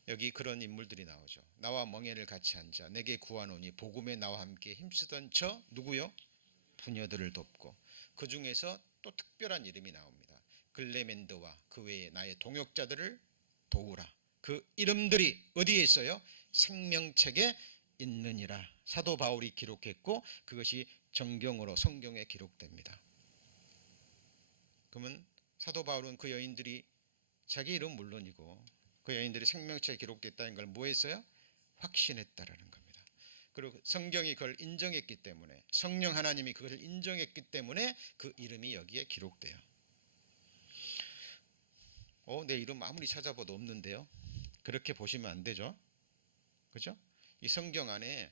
여기 그런 인물들이 나오죠. 나와 멍에를 같이 앉아 내게 구하노니 복음에 나와 함께 힘쓰던 저 누구요? 부녀들을 돕고, 그 중에서 또 특별한 이름이 나옵니다. 글레멘드와 그 외에 나의 동역자들을 도우라. 그 이름들이 어디에 있어요? 생명책에 있느니라. 사도 바울이 기록했고 그것이 정경으로 성경에 기록됩니다. 그러면 사도 바울은 그 여인들이 자기 이름 물론이고 그 여인들이 생명책에 기록됐다는 걸 뭐 했어요? 확신했다라는 겁니다. 그리고 성경이 그걸 인정했기 때문에, 성령 하나님이 그것을 인정했기 때문에 그 이름이 여기에 기록돼요. 내 이름 아무리 찾아봐도 없는데요. 그렇게 보시면 안 되죠. 그죠? 이 성경 안에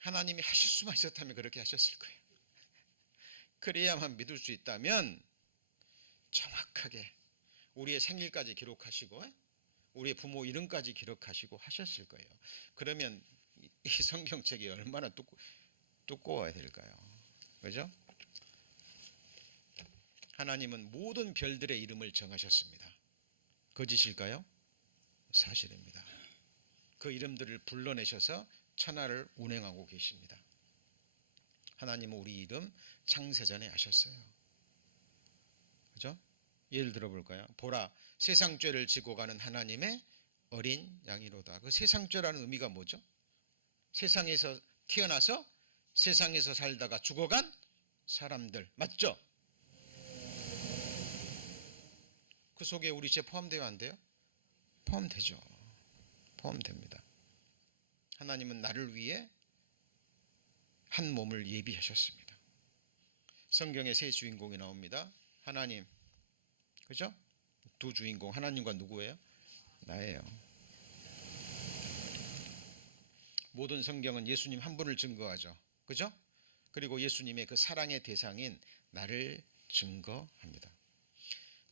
하나님이 하실 수만 있었다면 그렇게 하셨을 거예요. 그래야만 믿을 수 있다면 정확하게 우리의 생일까지 기록하시고 우리의 부모 이름까지 기록하시고 하셨을 거예요. 그러면 이 성경책이 얼마나 두꺼워야 될까요? 그죠? 하나님은 모든 별들의 이름을 정하셨습니다. 거짓일까요? 사실입니다. 그 이름들을 불러내셔서 천하를 운행하고 계십니다. 하나님은 우리 이름 창세전에 아셨어요. 그죠? 예를 들어볼까요? 보라, 세상 죄를 지고 가는 하나님의 어린 양이로다. 그 세상 죄라는 의미가 뭐죠? 세상에서 태어나서 세상에서 살다가 죽어간 사람들, 맞죠? 그 속에 우리 죄 포함돼요, 안 돼요? 포함되죠. 포함됩니다. 하나님은 나를 위해 한 몸을 예비하셨습니다. 성경에 세 주인공이 나옵니다. 하나님, 그죠? 두 주인공, 하나님과 누구예요? 나예요. 모든 성경은 예수님 한 분을 증거하죠. 그죠? 그리고 예수님의 그 사랑의 대상인 나를 증거합니다.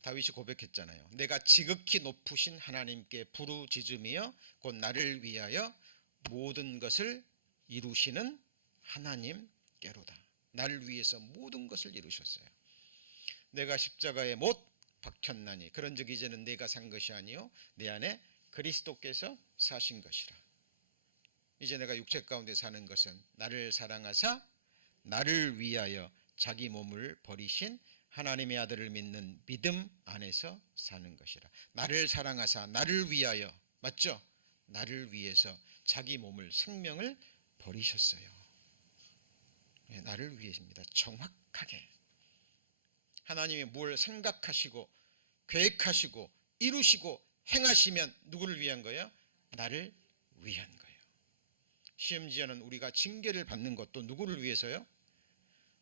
다윗이 고백했잖아요. 내가 지극히 높으신 하나님께 부르짖으며 곧 나를 위하여 모든 것을 이루시는 하나님께로다. 나를 위해서 모든 것을 이루셨어요. 내가 십자가에 못 박혔나니 그런즉 이제는 내가 산 것이 아니요 내 안에 그리스도께서 사신 것이라. 이제 내가 육체 가운데 사는 것은 나를 사랑하사 나를 위하여 자기 몸을 버리신 하나님의 아들을 믿는 믿음 안에서 사는 것이라. 나를 사랑하사 나를 위하여, 맞죠? 나를 위해서 자기 몸을, 생명을 버리셨어요. 나를 위해입니다. 정확하게 하나님이 뭘 생각하시고 계획하시고 이루시고 행하시면 누구를 위한 거예요? 나를 위한 거예요. 심지어는 우리가 징계를 받는 것도 누구를 위해서요?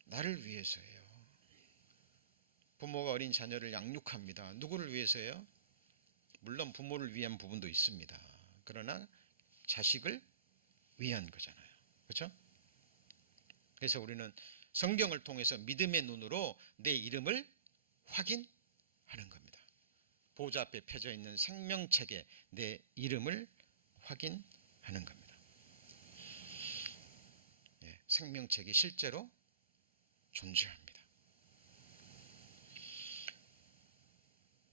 나를 위해서예요. 부모가 어린 자녀를 양육합니다. 누구를 위해서요? 물론 부모를 위한 부분도 있습니다. 그러나 자식을 위한 거잖아요. 그렇죠? 그래서 우리는 성경을 통해서 믿음의 눈으로 내 이름을 확인하는 겁니다. 보좌 앞에 펴져 있는 생명책에 내 이름을 확인하는 겁니다. 생명책이 실제로 존재합니다.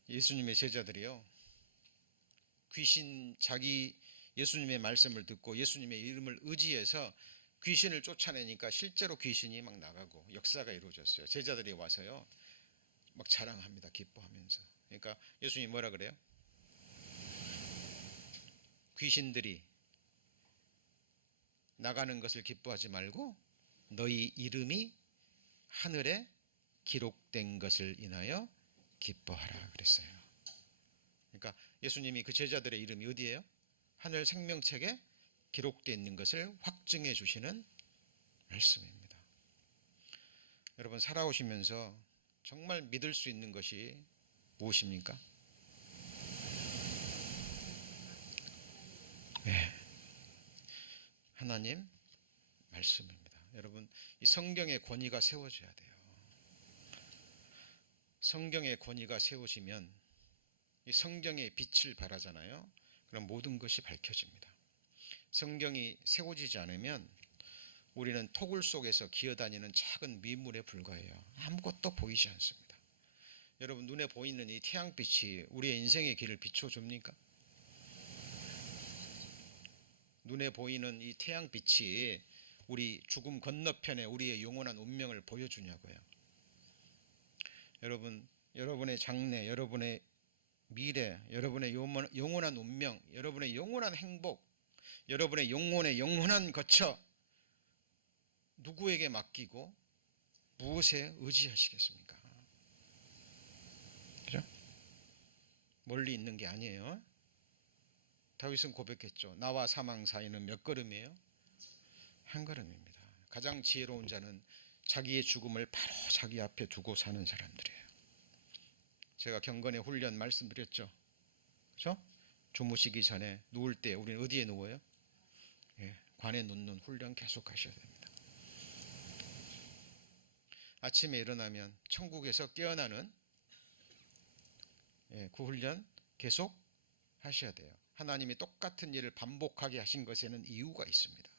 예수님의 제자들이요, 귀신, 자기 예수님의 말씀을 듣고 예수님의 이름을 의지해서 귀신을 쫓아내니까 실제로 귀신이 막 나가고 역사가 이루어졌어요. 제자들이 와서요 막 자랑합니다. 기뻐하면서. 그러니까 예수님이 뭐라 그래요? 귀신들이 나가는 것을 기뻐하지 말고 너희 이름이 하늘에 기록된 것을 인하여 기뻐하라 그랬어요. 그러니까 예수님이 그 제자들의 이름이 어디예요? 하늘 생명책에 기록되어 있는 것을 확증해 주시는 말씀입니다. 여러분, 살아오시면서 정말 믿을 수 있는 것이 무엇입니까? 네, 하나님 말씀입니다. 여러분, 이 성경의 권위가 세워져야 돼요. 성경의 권위가 세워지면 이 성경의 빛을 발하잖아요. 그럼 모든 것이 밝혀집니다. 성경이 세워지지 않으면 우리는 토굴 속에서 기어다니는 작은 미물에 불과해요. 아무것도 보이지 않습니다. 여러분, 눈에 보이는 이 태양빛이 우리의 인생의 길을 비춰줍니까? 눈에 보이는 이 태양빛이 우리 죽음 건너편에 우리의 영원한 운명을 보여주냐고요. 여러분, 여러분의 장래, 여러분의 미래, 여러분의 영원한 운명, 여러분의 영원한 행복, 여러분의 영혼의 영원한 거처 누구에게 맡기고 무엇에 의지하시겠습니까? 그죠? 멀리 있는 게 아니에요. 다윗은 고백했죠. 나와 사망 사이는 몇 걸음이에요? 한 걸음입니다. 가장 지혜로운 자는 자기의 죽음을 바로 자기 앞에 두고 사는 사람들이에요. 제가 경건의 훈련 말씀드렸죠. 그렇죠? 주무시기 전에 누울 때 우리는 어디에 누워요? 예, 관에 눕는 훈련 계속 하셔야 됩니다. 아침에 일어나면 천국에서 깨어나는 그 훈련 계속 하셔야 돼요. 하나님이 똑같은 일을 반복하게 하신 것에는 이유가 있습니다.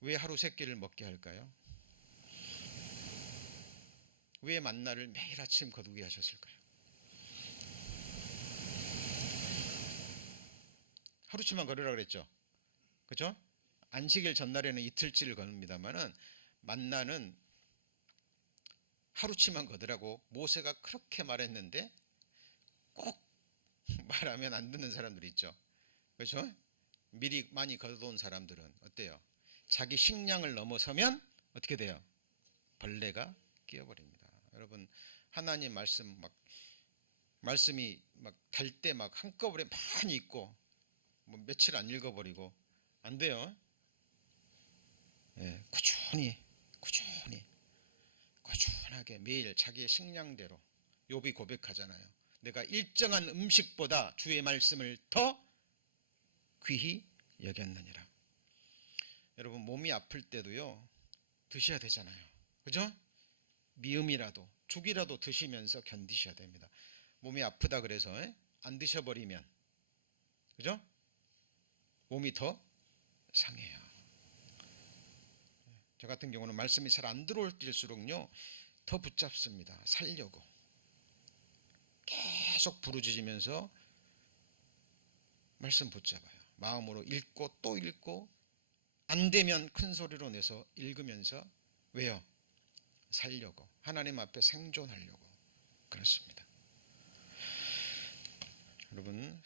왜 하루 세 끼를 먹게 할까요? 왜 만나를 매일 아침 거두게 하셨을까요? 하루치만 걸으라 그랬죠. 그죠? 안식일 전날에는 이틀치를 거늡니다만은 만나는 하루치만 거두라고 모세가 그렇게 말했는데 꼭 말하면 안 듣는 사람들이 있죠. 그렇죠? 미리 많이 거둬온 사람들은 어때요? 자기 식량을 넘어서면 어떻게 돼요? 벌레가 끼어버립니다. 여러분, 하나님 말씀이 막 달 때 막 한꺼번에 많이 있고 뭐 며칠 안 읽어버리고 안 돼요. 예, 꾸준하게 매일 자기의 식량대로. 욥이 고백하잖아요. 내가 일정한 음식보다 주의 말씀을 더 귀히 여겼느니라. 여러분, 몸이 아플 때도요 드셔야 되잖아요. 그죠? 미음이라도 죽이라도 드시면서 견디셔야 됩니다. 몸이 아프다 그래서 안 드셔버리면 그죠? 몸이 더 상해요. 저 같은 경우는 말씀이 잘 안 들어올 때일수록요 더 붙잡습니다. 살려고 계속 부르짖으면서 말씀 붙잡아요. 마음으로 읽고 또 읽고 안 되면 큰 소리로 내서 읽으면서 왜요? 살려고, 하나님 앞에 생존하려고 그렇습니다. 여러분,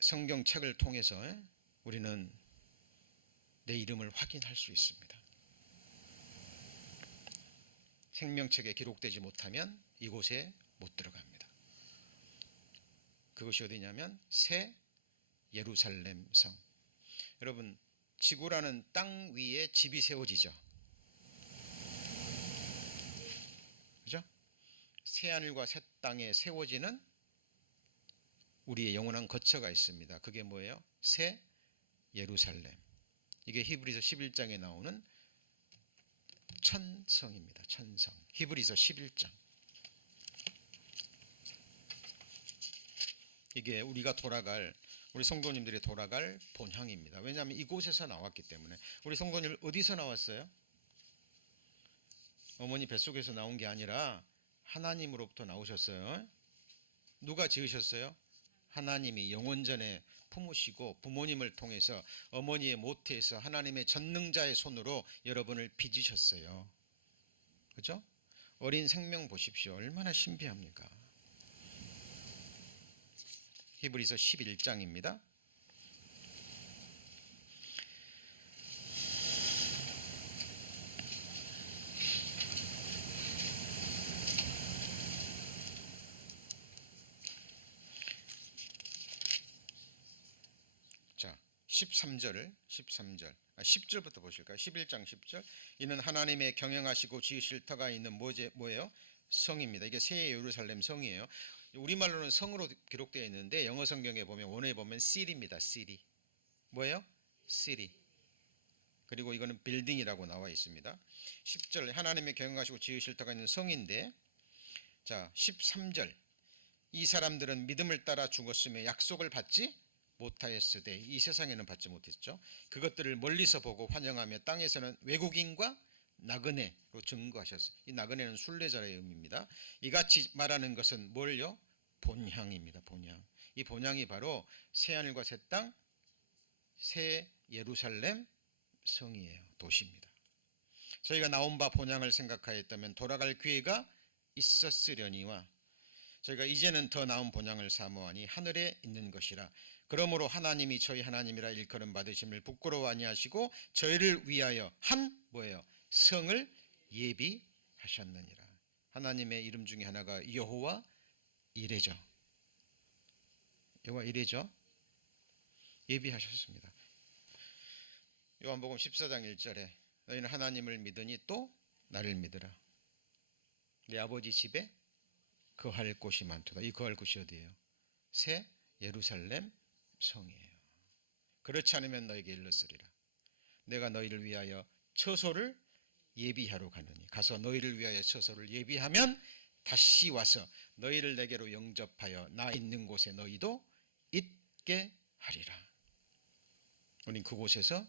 성경책을 통해서 우리는 내 이름을 확인할 수 있습니다. 생명책에 기록되지 못하면 이곳에 못 들어갑니다. 그것이 어디냐면 새 예루살렘 성. 여러분, 지구라는 땅 위에 집이 세워지죠. 그죠? 새 하늘과 새 땅에 세워지는 우리의 영원한 거처가 있습니다. 그게 뭐예요? 새 예루살렘. 이게 히브리서 11장에 나오는 천성입니다. 천성. 히브리서 11장. 이게 우리 성도님들이 돌아갈 본향입니다. 왜냐하면 이곳에서 나왔기 때문에. 우리 성도님 어디서 나왔어요? 어머니 뱃속에서 나온 게 아니라 하나님으로부터 나오셨어요. 누가 지으셨어요? 하나님이 영원전에 품으시고 부모님을 통해서 어머니의 모태에서 하나님의 전능자의 손으로 여러분을 빚으셨어요. 그죠? 어린 생명 보십시오. 얼마나 신비합니까? 히브리서 11장입니다. 자, 10절부터 보실까요? 11장 10절. 이는 하나님의 경영하시고 지으실 터가 있는 뭐예요? 성입니다. 이게 새 예루살렘 성이에요. 우리말로는 성으로 기록되어 있는데 영어 성경에 보면 원어에 보면 city입니다. city. 뭐예요? city. 그리고 이거는 빌딩이라고 나와 있습니다. 10절 하나님의 경영하시고 지으실 터가 있는 성인데, 자 13절 이 사람들은 믿음을 따라 죽었으며 약속을 받지 못하였으되 이 세상에는 받지 못했죠. 그것들을 멀리서 보고 환영하며 땅에서는 외국인과 나그네로 증거하셨어요. 이 나그네는 순례자의 의미입니다. 이같이 말하는 것은 뭘요? 본향입니다. 본향. 이 본향이 바로 새하늘과 새 땅, 새 예루살렘 성이에요. 도시입니다. 저희가 나온 바 본향을 생각하였다면 돌아갈 기회가 있었으려니와 저희가 이제는 더 나은 본향을 사모하니 하늘에 있는 것이라. 그러므로 하나님이 저희 하나님이라 일컬음 받으심을 부끄러워 아니하시고 저희를 위하여 한 뭐예요? 성을 예비하셨느니라. 하나님의 이름 중에 하나가 여호와 이레죠. 여호와 이레죠. 예비하셨습니다. 요한복음 14장 1절에 너희는 하나님을 믿으니 또 나를 믿으라. 내 아버지 집에 거할 곳이 많도다. 이 거할 곳이 어디예요? 새 예루살렘 성이에요. 그렇지 않으면 너에게 일렀으리라. 내가 너희를 위하여 처소를 예비하러 가느니 가서 너희를 위하여 처소를 예비하면 다시 와서 너희를 내게로 영접하여 나 있는 곳에 너희도 있게 하리라. 우린 그곳에서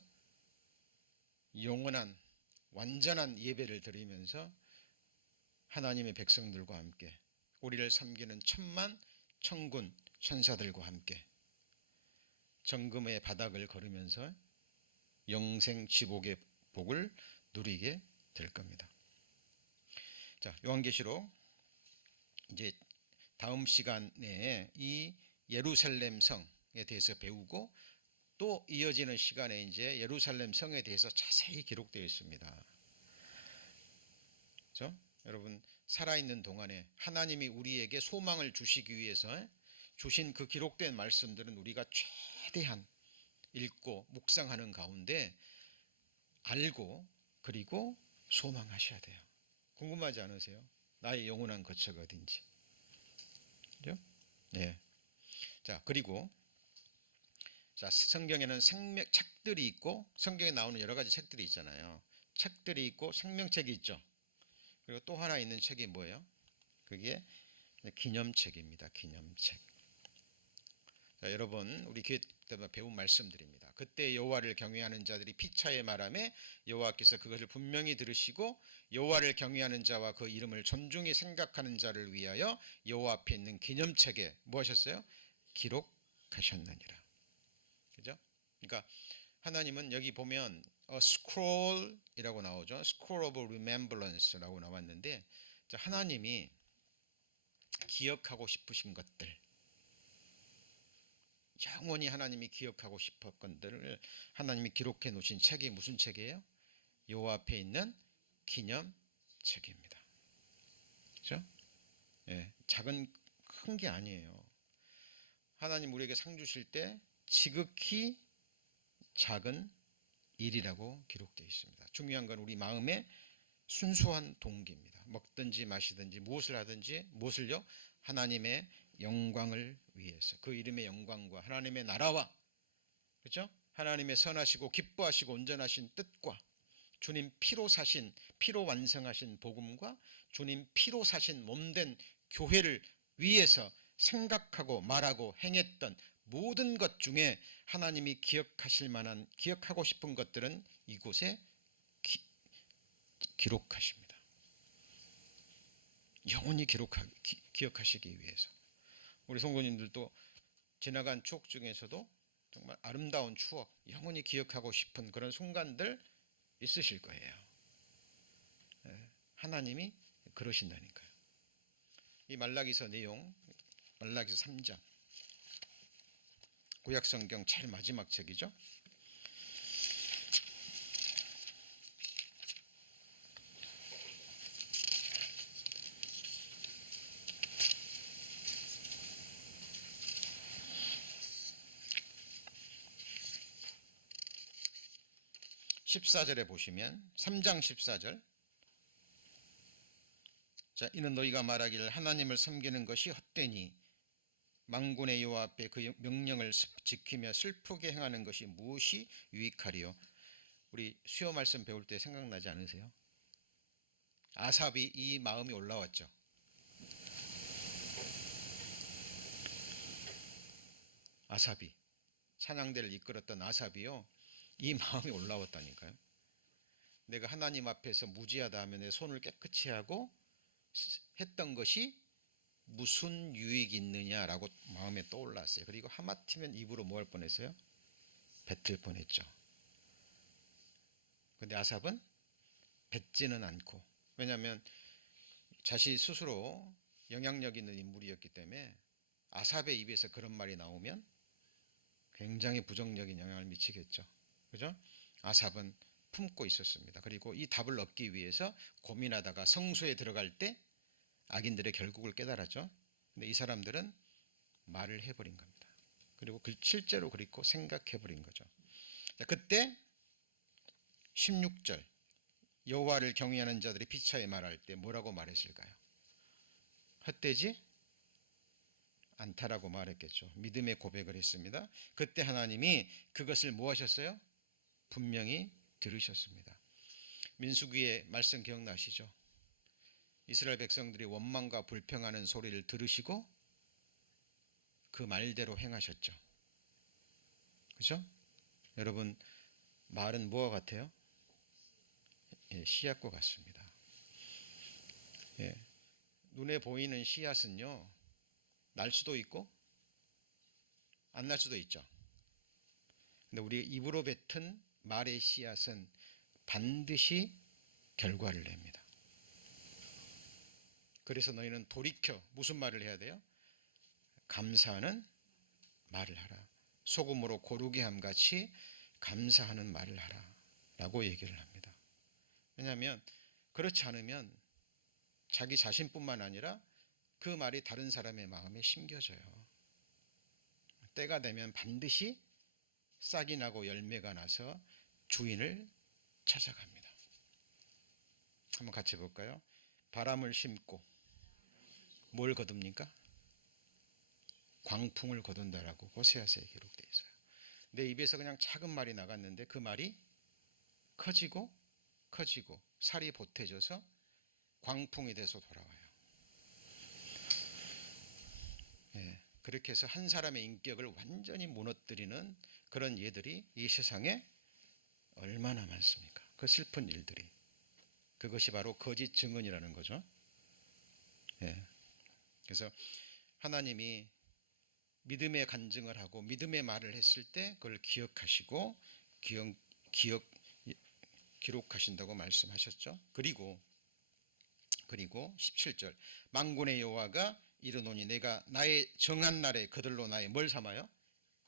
영원한 완전한 예배를 드리면서 하나님의 백성들과 함께 우리를 섬기는 천만 천군 천사들과 함께 정금의 바닥을 걸으면서 영생 지복의 복을 누리게 될 겁니다. 자, 요한계시록 이제 다음 시간에 이 예루살렘 성에 대해서 배우고 또 이어지는 시간에 이제 예루살렘 성에 대해서 자세히 기록되어 있습니다. 그렇죠? 여러분 살아있는 동안에 하나님이 우리에게 소망을 주시기 위해서 주신 그 기록된 말씀들은 우리가 최대한 읽고 묵상하는 가운데 알고 그리고 소망하셔야 돼요. 궁금하지 않으세요? 나의 영원한 거처가 어딘지. 그죠? 네. 자, 그리고 자, 성경에는 책들이 있고 성경에 나오는 여러 가지 책들이 있잖아요. 책들이 있고 생명책이 있죠. 그리고 또 하나 있는 책이 뭐예요? 그게 기념책입니다. 기념책. 자, 여러분 우리 교회 때마다 배운 말씀드립니다. 그때 여호와를 경외하는 자들이 피차에 말하며 여호와께서 그것을 분명히 들으시고 여호와를 경외하는 자와 그 이름을 존중히 생각하는 자를 위하여 여호와 앞에 있는 기념책에 뭐 하셨어요? 기록하셨느니라. 그죠? 그러니까 하나님은 여기 보면 scroll이라고 나오죠. scroll of remembrance라고 나왔는데 하나님이 기억하고 싶으신 것들, 영원히 하나님이 기억하고 싶었던 것들을 하나님이 기록해 놓으신 책이 무슨 책이에요? 여호와 앞에 있는 기념책입니다. 그렇죠? 예, 작은 큰 게 아니에요. 하나님 우리에게 상 주실 때 지극히 작은 일이라고 기록되어 있습니다. 중요한 건 우리 마음의 순수한 동기입니다. 먹든지 마시든지 무엇을 하든지 무엇을요? 하나님의 영광을 위해서 그 이름의 영광과 하나님의 나라와 그렇죠? 하나님의 선하시고 기뻐하시고 온전하신 뜻과 주님 피로 사신 피로 완성하신 복음과 주님 피로 사신 몸된 교회를 위해서 생각하고 말하고 행했던 모든 것 중에 하나님이 기억하실 만한 기억하고 싶은 것들은 이곳에 기록하십니다. 영원히 기억하시기 위해서 우리 성도님들도 지나간 추억 중에서도 정말 아름다운 추억 영원히 기억하고 싶은 그런 순간들 있으실 거예요. 하나님이 그러신다니까요. 이 말라기서 내용 말라기서 3장 구약성경 제일 마지막 책이죠. 14절에 보시면 3장 14절 자, 이는 너희가 말하기를 하나님을 섬기는 것이 헛되니 만군의 여호와 앞에 그 명령을 지키며 슬프게 행하는 것이 무엇이 유익하리요. 우리 수요 말씀 배울 때 생각나지 않으세요? 아삽이 이 마음이 올라왔죠. 아삽이 찬양대를 이끌었던 아삽이요, 이 마음이 올라왔다니까요. 내가 하나님 앞에서 무지하다 하면 내 손을 깨끗이 하고 했던 것이 무슨 유익이 있느냐라고 마음에 떠올랐어요. 그리고 하마터면 입으로 뭐 할 뻔했어요? 뱉을 뻔했죠. 근데 아삽은 뱉지는 않고, 왜냐하면 자신 스스로 영향력 있는 인물이었기 때문에 아삽의 입에서 그런 말이 나오면 굉장히 부정적인 영향을 미치겠죠. 그죠? 아삽은 품고 있었습니다. 그리고 이 답을 얻기 위해서 고민하다가 성소에 들어갈 때 악인들의 결국을 깨달았죠. 근데 이 사람들은 말을 해버린 겁니다. 그리고 실제로 그렇고 생각해버린 거죠. 자, 그때 16절, 여호와를 경외하는 자들이 피차에 말할 때 뭐라고 말했을까요? 헛되지 않다라고 말했겠죠. 믿음의 고백을 했습니다. 그때 하나님이 그것을 뭐 하셨어요? 분명히 들으셨습니다. 민수기의 말씀 기억나시죠? 이스라엘 백성들이 원망과 불평하는 소리를 들으시고 그 말대로 행하셨죠. 그죠? 여러분, 말은 뭐와 같아요? 예, 씨앗과 같습니다. 예, 눈에 보이는 씨앗은요, 날 수도 있고 안 날 수도 있죠. 근데 우리 입으로 뱉은 말의 씨앗은 반드시 결과를 냅니다. 그래서 너희는 돌이켜 무슨 말을 해야 돼요? 감사하는 말을 하라. 소금으로 고르게 함같이 감사하는 말을 하라 라고 얘기를 합니다. 왜냐하면 그렇지 않으면 자기 자신뿐만 아니라 그 말이 다른 사람의 마음에 심겨져요. 때가 되면 반드시 싹이 나고 열매가 나서 주인을 찾아갑니다. 한번 같이 볼까요? 바람을 심고 뭘 거둡니까? 광풍을 거둔다라고 호세아서에 기록되어 있어요. 내 입에서 그냥 작은 말이 나갔는데 그 말이 커지고 커지고 살이 보태져서 광풍이 돼서 돌아와요. 예, 그렇게 해서 한 사람의 인격을 완전히 무너뜨리는 그런 예들이 이 세상에 얼마나 많습니까? 그 슬픈 일들이. 그것이 바로 거짓 증언이라는 거죠. 예, 그래서 하나님이 믿음의 간증을 하고 믿음의 말을 했을 때 그걸 기억하시고 기록하신다고 말씀하셨죠. 그리고 17절, 만군의 여호와가 이르노니 내가 나의 정한 날에 그들로 나의 뭘 삼아요?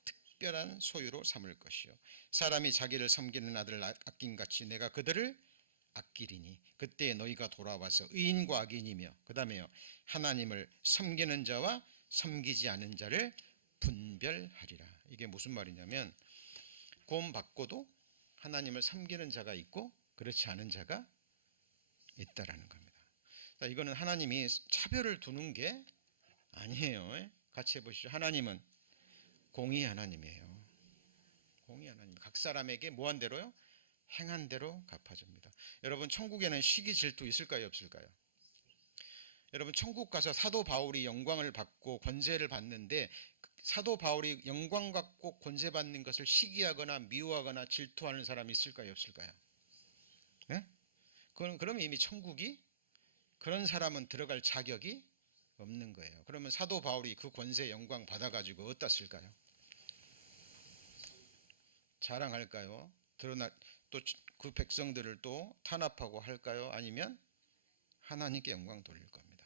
특별한 소유로 삼을 것이요, 사람이 자기를 섬기는 아들을 아낀같이 내가 그들을 아끼리니 그때 너희가 돌아와서 의인과 악인이며, 그 다음에요, 하나님을 섬기는 자와 섬기지 않은 자를 분별하리라. 이게 무슨 말이냐면 구원 받고도 하나님을 섬기는 자가 있고 그렇지 않은 자가 있다라는 겁니다. 이거는 하나님이 차별을 두는 게 아니에요. 같이 해보시죠. 하나님은 공의 하나님이에요. 공의 하나님. 각 사람에게 뭐한 대로요? 행한 대로 갚아줍니다. 여러분, 천국에는 시기 질투 있을까요, 없을까요? 여러분, 천국 가서 사도 바울이 영광을 받고 권세를 받는데 사도 바울이 영광 받고 권세 받는 것을 시기하거나 미워하거나 질투하는 사람이 있을까요, 없을까요? 네? 그러면 이미 천국이, 그런 사람은 들어갈 자격이 없는 거예요. 그러면 사도 바울이 그 권세 영광 받아가지고 어디다 쓸까요? 자랑할까요? 드러나 또 그 백성들을 또 탄압하고 할까요? 아니면 하나님께 영광 돌릴 겁니다.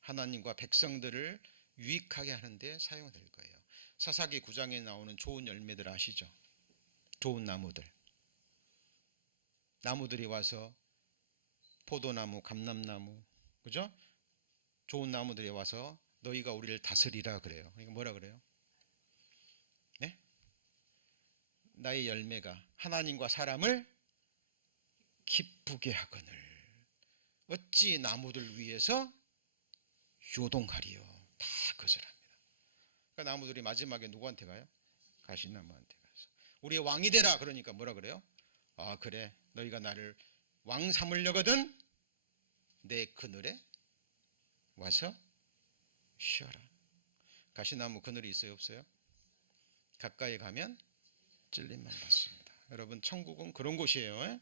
하나님과 백성들을 유익하게 하는데 사용될 거예요. 사사기 9장에 나오는 좋은 열매들 아시죠? 좋은 나무들. 나무들이 와서 포도나무, 감람나무, 그죠? 좋은 나무들이 와서 너희가 우리를 다스리라 그래요. 이거 뭐라 그래요? 네? 나의 열매가 하나님과 사람을 기쁘게 하거늘 어찌 나무들 위해서 요동하리요. 다 거절합니다. 그러니까 나무들이 마지막에 누구한테 가요? 가시나무한테 가서 우리의 왕이 되라 그러니까 뭐라 그래요? 아 그래, 너희가 나를 왕 삼으려거든 내 그늘에 와서 쉬어라. 가시나무 그늘이 있어요, 없어요? 가까이 가면 찔림만 받습니다. 여러분, 천국은 그런 곳이에요. 예?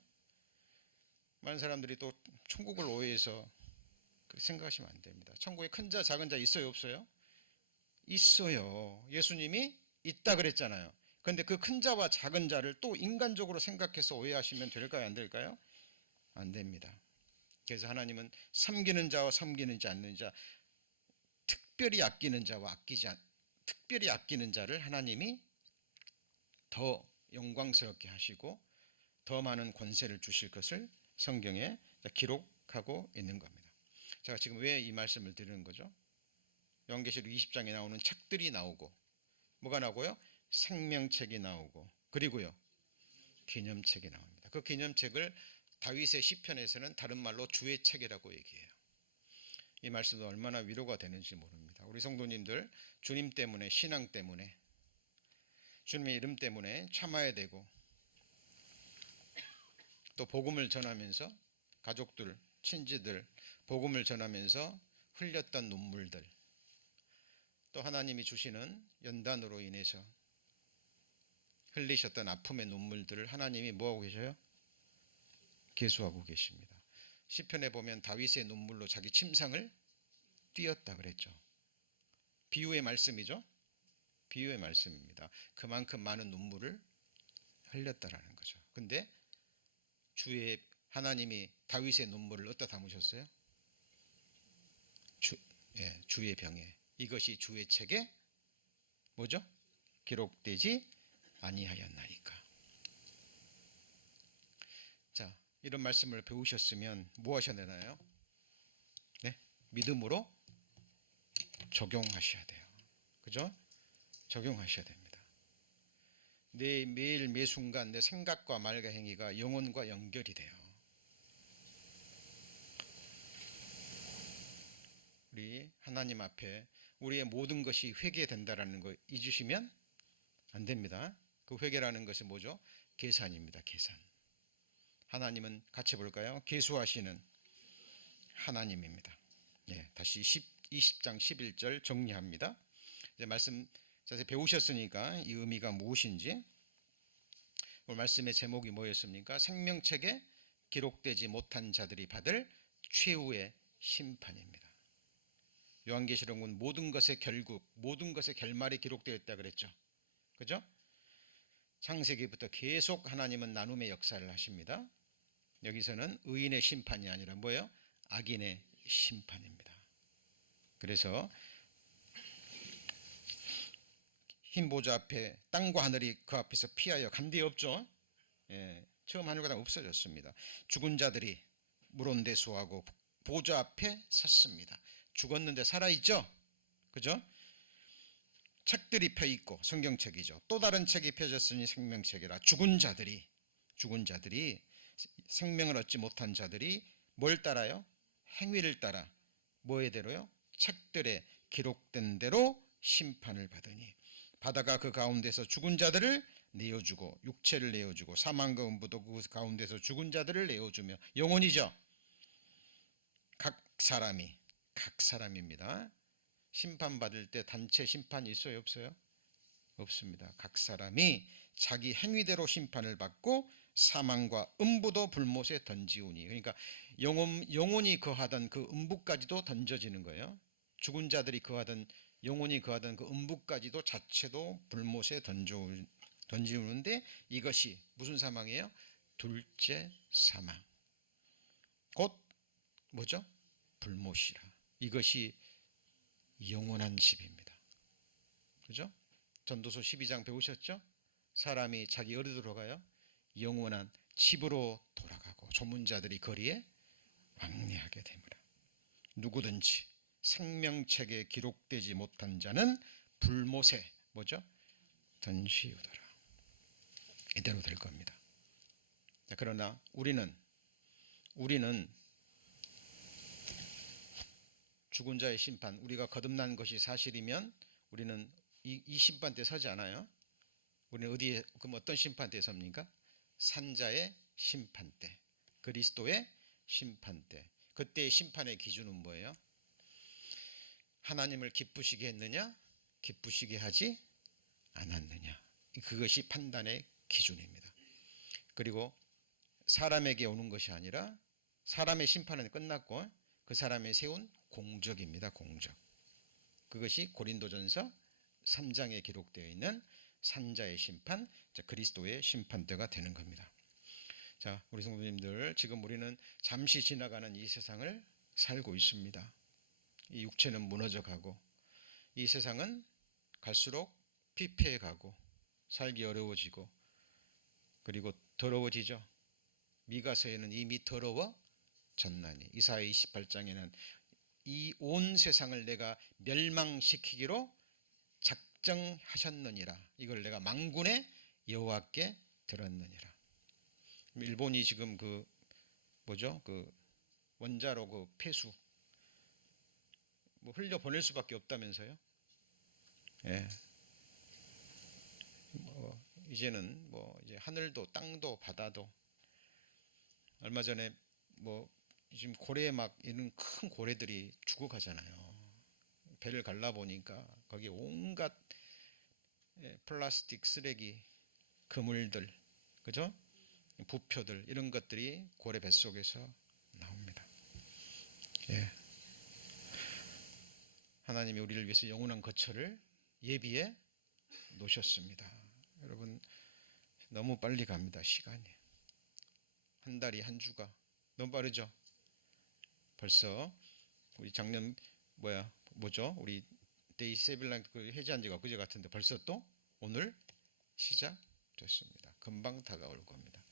많은 사람들이 또 천국을 오해해서 그렇게 생각하시면 안 됩니다. 천국에 큰 자 작은 자 있어요 없어요? 있어요. 예수님이 있다 그랬잖아요. 그런데 그 큰 자와 작은 자를 또 인간적으로 생각해서 오해하시면 될까요 안 될까요? 안 됩니다. 그래서 하나님은 섬기는 자와 섬기지 않는 자, 특별히 아끼는 자와 특별히 아끼는 자를 하나님이 더 영광스럽게 하시고 더 많은 권세를 주실 것을 성경에 기록하고 있는 겁니다. 제가 지금 왜 이 말씀을 드리는 거죠? 요한계시록 20장에 나오는 책들이 나오고 뭐가 나오고요? 생명책이 나오고 그리고요 기념책이 나옵니다. 그 기념책을 다윗의 시편에서는 다른 말로 주의 책이라고 얘기해요. 이 말씀도 얼마나 위로가 되는지 모릅니다. 우리 성도님들 주님 때문에 신앙 때문에 주님의 이름 때문에 참아야 되고 또 복음을 전하면서 가족들 친지들 복음을 전하면서 흘렸던 눈물들 또 하나님이 주시는 연단으로 인해서 흘리셨던 아픔의 눈물들을 하나님이 뭐하고 계셔요? 계수하고 계십니다. 시편에 보면 다윗의 눈물로 자기 침상을 띄었다 그랬죠. 비유의 말씀이죠. 비유의 말씀입니다. 그만큼 많은 눈물을 흘렸다라는 거죠. 근데 주의 하나님이 다윗의 눈물을 어디다 담으셨어요? 주의 병에. 이것이 주의 책에 뭐죠? 기록되지 아니하였나이까. 자, 이런 말씀을 배우셨으면 뭐 하셔야 되나요? 네? 믿음으로 적용하셔야 돼요. 그죠? 적용하셔야 됩니다. 내 매일 매 순간 내 생각과 말과 행위가 영혼과 연결이 돼요. 우리 하나님 앞에 우리의 모든 것이 회개된다라는 거 잊으시면 안 됩니다. 그 회개라는 것이 뭐죠? 계산입니다. 계산. 하나님은 같이 볼까요? 계수하시는 하나님입니다. 예, 다시 20장 11절 정리합니다. 이제 말씀 자세히 배우셨으니까 이 의미가 무엇인지. 오늘 말씀의 제목이 뭐였습니까? 생명책에 기록되지 못한 자들이 받을 최후의 심판입니다. 요한계시록은 모든 것의 결국, 모든 것의 결말이 기록되어 있다 그랬죠. 그죠? 창세기부터 계속 하나님은 나눔의 역사를 하십니다. 여기서는 의인의 심판이 아니라 뭐예요? 악인의 심판입니다. 그래서 흰 보좌 앞에 땅과 하늘이 그 앞에서 피하여 간 데 없죠. 예, 처음 하늘과 땅 없어졌습니다. 죽은 자들이 물온대수하고 보좌 앞에 섰습니다. 죽었는데 살아있죠. 그죠? 책들이 펴있고 성경책이죠. 또 다른 책이 펴졌으니 생명책이라. 죽은 자들이 생명을 얻지 못한 자들이 뭘 따라요? 행위를 따라 뭐의 대로요? 책들에 기록된 대로 심판을 받으니 바다가 그 가운데서 죽은 자들을 내어주고 육체를 내어주고 사망과 음부도 그 가운데서 죽은 자들을 내어주며 영혼이죠. 각 사람입니다. 심판받을 때 단체 심판이 있어요 없어요? 없습니다. 각 사람이 자기 행위대로 심판을 받고 사망과 음부도 불못에 던지우니, 그러니까 영혼이 거하던 그 음부까지도 던져지는 거예요. 죽은 자들이 거하던 영혼이 거하던 그 음부까지도 자체도 불못에 던지우는데 이것이 무슨 사망이에요? 둘째 사망. 곧 뭐죠? 불못이라. 이것이 영원한 집입니다. 그죠? 전도서 12장 배우셨죠? 사람이 자기 어디로 돌아가요? 영원한 집으로 돌아가고 조문자들이 거리에 왕래하게 됩니다. 누구든지 생명책에 기록되지 못한 자는 불못에 뭐죠? 던지우더라. 이대로 될 겁니다. 그러나 우리는 죽은 자의 심판, 우리가 거듭난 것이 사실이면 우리는 이 심판대에 서지 않아요. 우리는 어디에, 그럼 어떤 심판대에 섭니까? 산자의 심판대, 그리스도의 심판대. 그때의 심판의 기준은 뭐예요? 하나님을 기쁘시게 했느냐, 기쁘시게 하지 않았느냐. 그것이 판단의 기준입니다. 그리고 사람에게 오는 것이 아니라 사람의 심판은 끝났고 그 사람이 세운 공적입니다. 공적. 그것이 고린도전서 3장에 기록되어 있는 산자의 심판, 그리스도의 심판대가 되는 겁니다. 자, 우리 성도님들, 지금 우리는 잠시 지나가는 이 세상을 살고 있습니다. 이 육체는 무너져가고 이 세상은 갈수록 피폐해가고 살기 어려워지고 그리고 더러워지죠. 미가서에는 이미 더러워졌나니, 이사야 28장에는 이 온 세상을 내가 멸망시키기로 작정하셨느니라. 이걸 내가 만군의 여호와께 들었느니라. 일본이 지금 그 원자로 그 폐수 흘려 보낼 수밖에 없다면서요. 예. 이제는 이제 하늘도 땅도 바다도, 얼마 전에 지금 고래에 막 이런 큰 고래들이 죽어가잖아요. 배를 갈라 보니까 거기 온갖 플라스틱 쓰레기, 그물들, 그죠? 부표들, 이런 것들이 고래 뱃속에서 나옵니다. 예. 하나님이 우리를 위해서 영원한 거처를 예비해 놓으셨습니다. 여러분, 너무 빨리 갑니다. 시간이. 한 달이 한 주가 너무 빠르죠. 벌써 우리 작년 우리 데이 세빌랑 해제한 지가 그제 같은데 벌써 또 오늘 시작됐습니다. 금방 다가올 겁니다.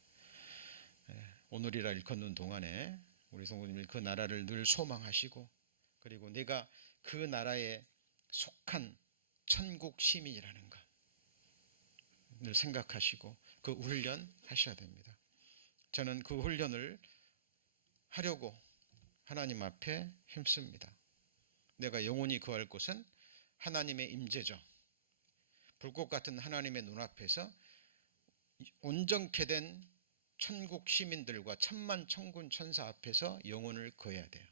오늘이라 일컫는 동안에 우리 성도님들 그 나라를 늘 소망하시고, 그리고 내가 그 나라에 속한 천국 시민이라는 것 늘 생각하시고 그 훈련 하셔야 됩니다. 저는 그 훈련을 하려고 하나님 앞에 힘씁니다. 내가 영원히 거할 곳은 하나님의 임재죠. 불꽃 같은 하나님의 눈앞에서 온전케 된 천국 시민들과 천만 천군 천사 앞에서 영혼을 거해야 돼요.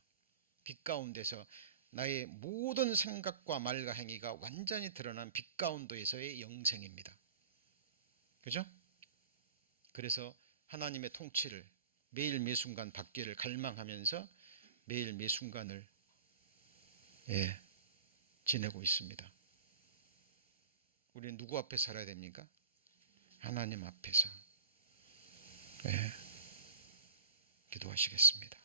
빛 가운데서 나의 모든 생각과 말과 행위가 완전히 드러난 빛 가운데에서의 영생입니다. 그죠? 그래서 하나님의 통치를 매일 매순간 받기를 갈망하면서 매일 매순간을 지내고 있습니다. 우리는 누구 앞에 살아야 됩니까? 하나님 앞에서. 기도하시겠습니다.